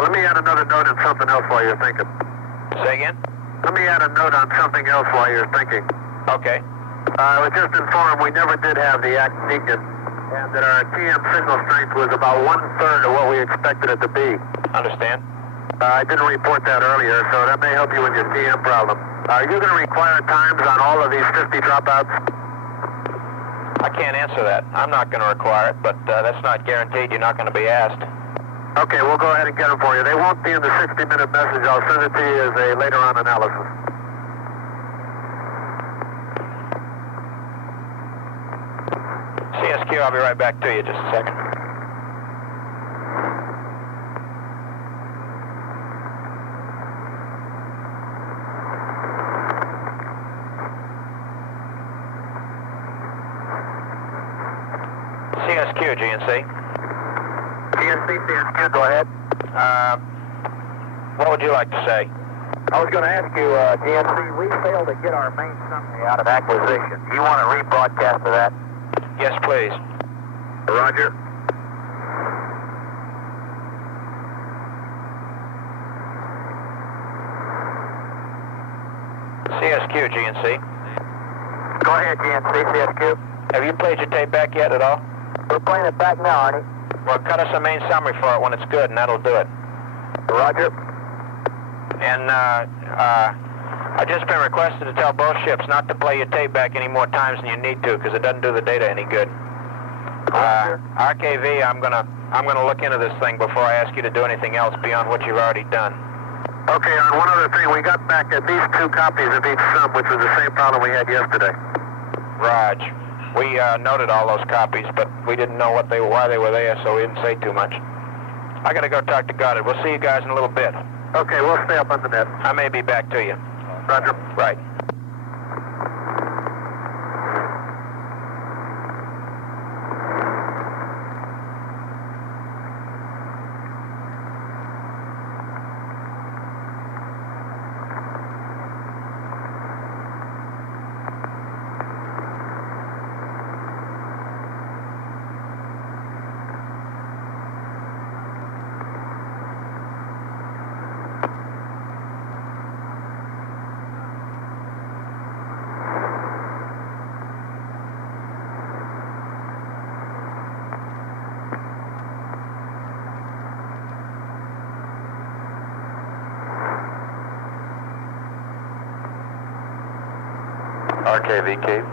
Let me add another note on something else while you're thinking. Say again? Let me add a note on something else while you're thinking. Okay. I was just informed we never did have the act beacon, and that our TM signal strength was about 1/3 of what we expected it to be. Understand. I didn't report that earlier, so that may help you with your TM problem. Are you going to require times on all of these 50 dropouts? I can't answer that. I'm not going to require it, but that's not guaranteed. You're not going to be asked. Okay, we'll go ahead and get them for you. They won't be in the 60-minute message. I'll send it to you as a later-on analysis. CSQ, I'll be right back to you. Just a second. CSQ, GNC. GNC, CSQ, go ahead. What would you like to say? I was going to ask you, GNC, we failed to get our main summary out of acquisition. Do you want to rebroadcast of that? Yes, please. Roger. CSQ, GNC. Go ahead, GNC, CSQ. Have you played your tape back yet at all? We're playing it back now, Arnie. Well, cut us a main summary for it when it's good, and that'll do it. Roger. And I've just been requested to tell both ships not to play your tape back any more times than you need to, because it doesn't do the data any good. RKV, I'm gonna look into this thing before I ask you to do anything else beyond what you've already done. Okay, on one other thing, we got back at least 2 copies of each sum, which was the same problem we had yesterday. Raj, we noted all those copies, but we didn't know why they were there, so we didn't say too much. I gotta go talk to Goddard. We'll see you guys in a little bit. Okay, we'll stay up on the net. I may be back to you. Roger. Right. RKV, Cape.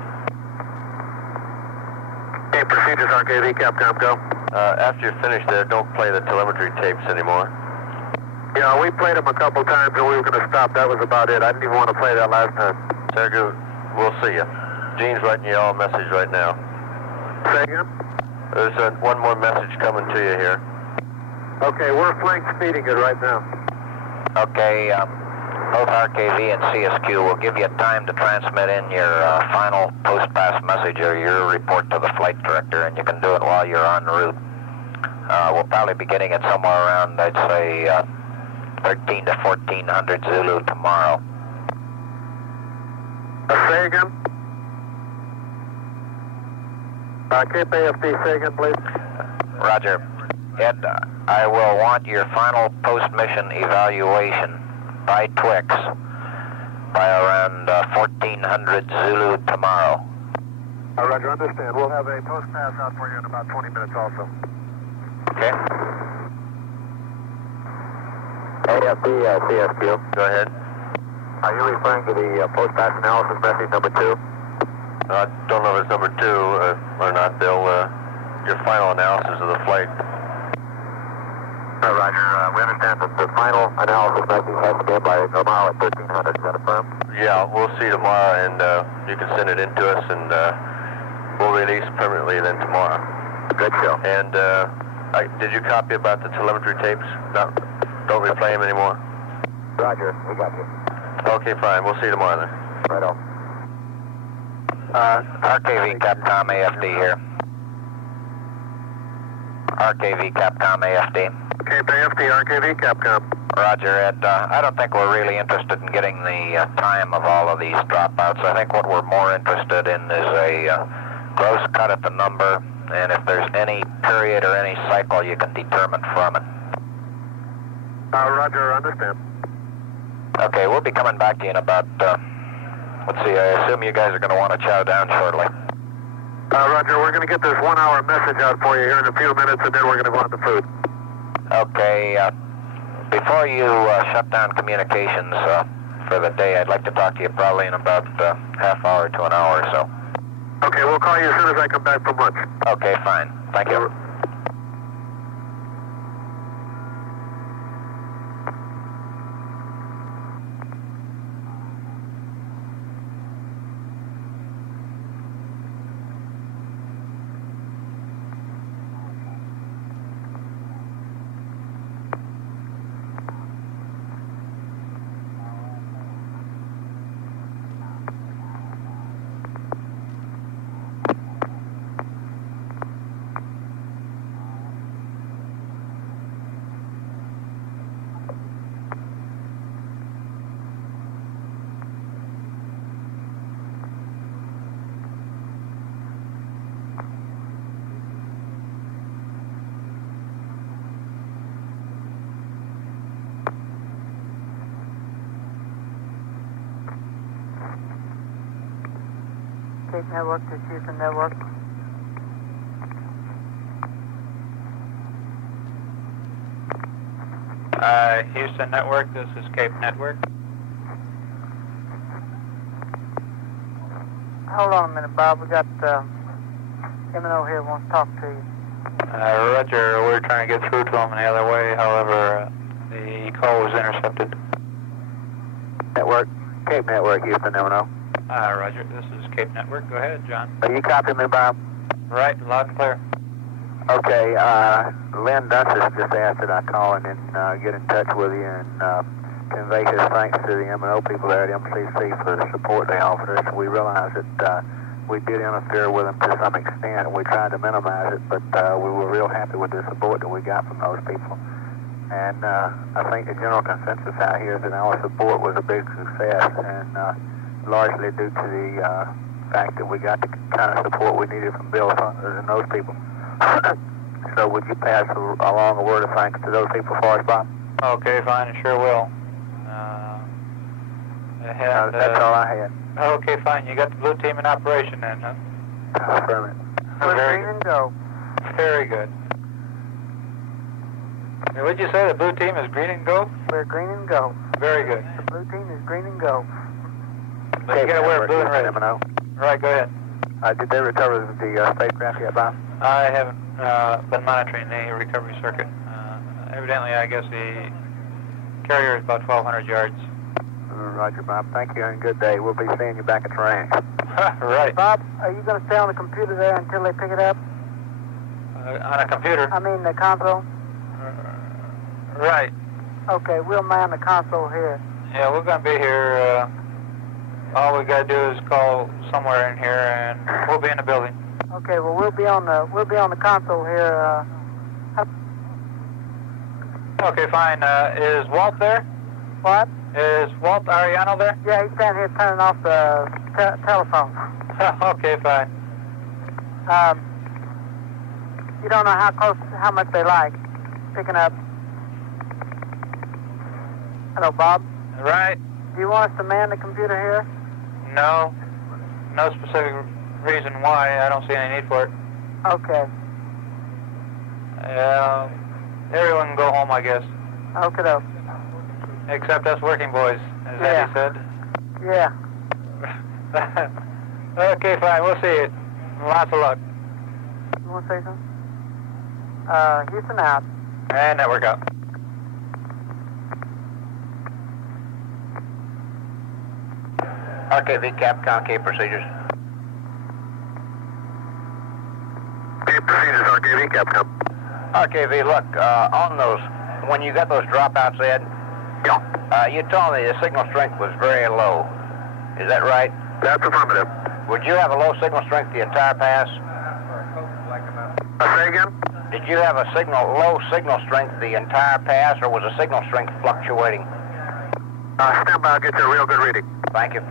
Okay, procedures, RKV, Capcom, go. After you're finished there, don't play the telemetry tapes anymore. Yeah, we played them a couple times and we were going to stop. That was about it. I didn't even want to play that last time. Sergio, we'll see you. Gene's writing you all a message right now. Say again? There's one more message coming to you here. Okay, we're flank speeding it right now. Okay, both RKV and CSQ will give you time to transmit in your final post-pass message or your report to the flight director, and you can do it while you're en route. We'll probably be getting it somewhere around, I'd say, 13 to 1400 Zulu tomorrow. Say again? Cape AFD, say again, please. Roger. Ed, I will want your final post-mission evaluation by Twix by around 1400 Zulu tomorrow. Roger, understand. We'll have a post-pass out for you in about 20 minutes also. Okay. AFD, CSQ. Go ahead. Are you referring to the post-pass analysis message number 2? I don't know if it's number 2 or not, Bill. Your final analysis of the flight. Roger, we understand that the final analysis message has to be by tomorrow at 1300. Is that affirmed? Yeah, we'll see tomorrow, and you can send it in to us, and we'll release permanently then tomorrow. Good show. And did you copy about the telemetry tapes? No, don't replay them anymore? Roger, we got you. Okay, fine. We'll see you tomorrow then. Right on. RKV Capcom AFD here. RKV Capcom AFD. Cape AFD, RKV, Capcom. Roger, Ed. I don't think we're really interested in getting the time of all of these dropouts. I think what we're more interested in is a gross cut at the number, and if there's any period or any cycle you can determine from it. Roger, understand. Okay, we'll be coming back to you in about, let's see, I assume you guys are going to want to chow down shortly. Roger, we're going to get this 1 hour message out for you here in a few minutes, and then we're going to go on to food. Okay, before you shut down communications for the day, I'd like to talk to you probably in about half hour to an hour or so. Okay, we'll call you as soon as I come back from lunch. Okay, fine. Thank you. Cape Network to Houston Network. Houston Network, this is Cape Network. Hold on a minute, Bob. We got M&O here wants to talk to you. Roger, we're trying to get through to him the other way. However, the call was intercepted. Network, Cape Network, Houston, M&O. Roger, this is Cape Network. Go ahead, John. Are you copying me, Bob? Right, loud and clear. Okay, Lynn Dunsis just asked that I call in and get in touch with you and convey his thanks to the M&O people there at MCC for the support they offered us. We realize that we did interfere with them to some extent, and we tried to minimize it, but we were real happy with the support that we got from those people. And I think the general consensus out here is that our support was a big success, and largely due to the fact that we got the kind of support we needed from Bill Saunders and those people. So would you pass along a word of thanks to those people for us, Bob? Okay, fine, sure will. That's all I had. Okay, fine. You got the blue team in operation then, huh? Affirmative. We're green and go. Very good. What'd you say? The blue team is green and go? We're green and go. Very good. The blue team is green and go. But you gotta wear blue and red. M&O. Right, go ahead. Did they recover the spacecraft yet, Bob? I haven't been monitoring the recovery circuit. Evidently, I guess the carrier is about 1,200 yards. Roger, Bob. Thank you and good day. We'll be seeing you back at the range. Right. Bob, are you going to stay on the computer there until they pick it up? On a computer? I mean the console? Right. Okay, we'll man the console here. Yeah, we're going to be here. All we got to do is call somewhere in here, and we'll be in the building. Okay, well we'll be on the console here. Okay, fine. Is Walt there? What? Is Walt Ariano there? Yeah, he's standing here turning off the telephone. Okay, fine. You don't know how much they like picking up. Hello, Bob. Right. Do you want us to man the computer here? No. No specific reason why. I don't see any need for it. Okay. Everyone can go home, I guess. Okay, though. Except us working boys, as Eddie said. Yeah. Okay, fine. We'll see you. Lots of luck. You want to say something? Houston out. And network out. RKV Capcom, Cape procedures. Cape procedures, RKV, Capcom. RKV, look, on those, when you got those dropouts, Ed, you told me the signal strength was very low. Is that right? That's affirmative. Would you have a low signal strength the entire pass? Say again? Did you have a low signal strength the entire pass, or was the signal strength fluctuating? Stand by, I'll get you a real good reading. Thank you.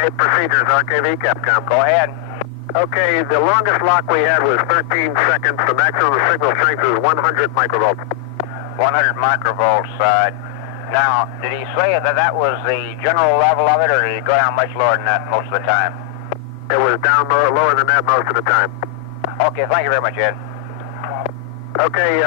Cape procedures, RKV, Capcom. Go ahead. Okay, the longest lock we had was 13 seconds. The maximum signal strength was 100 microvolts. 100 microvolts. Now, did he say that that was the general level of it, or did he go down much lower than that most of the time? It was down lower than that most of the time. Okay, thank you very much, Ed. Okay,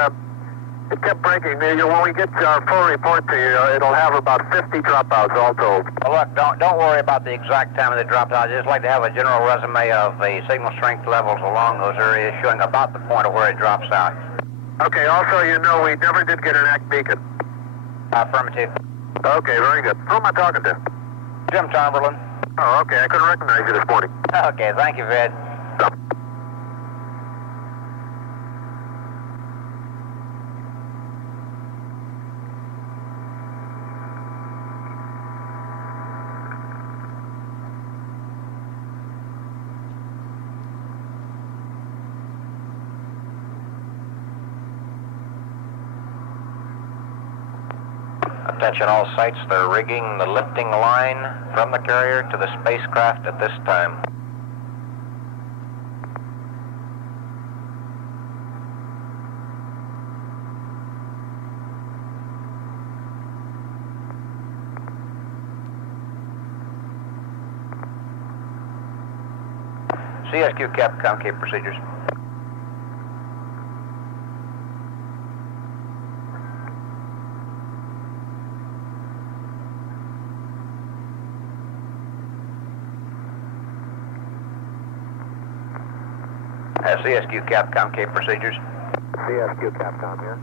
it kept breaking. When we get our full report to you, it'll have about 50 dropouts all told. Well, look, don't worry about the exact time of the dropout. I'd just like to have a general resume of the signal strength levels along those areas, showing about the point of where it drops out. Okay, also, you know, we never did get an ACT beacon. Affirmative. Okay, very good. Who am I talking to? Jim Tomberlin. Oh, okay, I couldn't recognize you this morning. Okay, thank you, Ed. Attention all sites, they're rigging the lifting line from the carrier to the spacecraft at this time. CSQ Capcom, Cape procedures. CSQ Capcom, Cape procedures. CSQ Capcom here.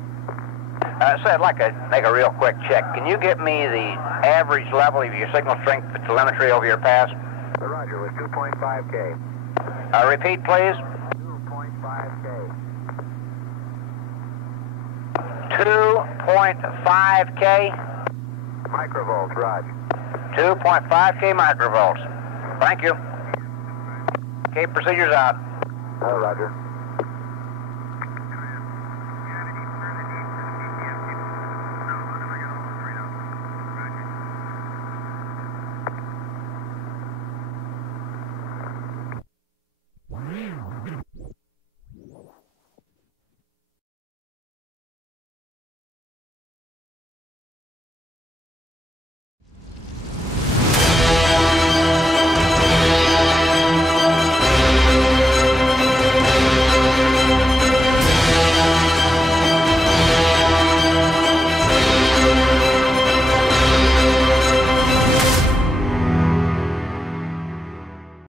So I'd like to make a real quick check. Can you get me the average level of your signal strength for telemetry over your pass? Roger, with 2.5K. Repeat, please. 2.5K. 2.5K? Microvolts, Roger. 2.5K microvolts. Thank you. Cape procedures out. Roger.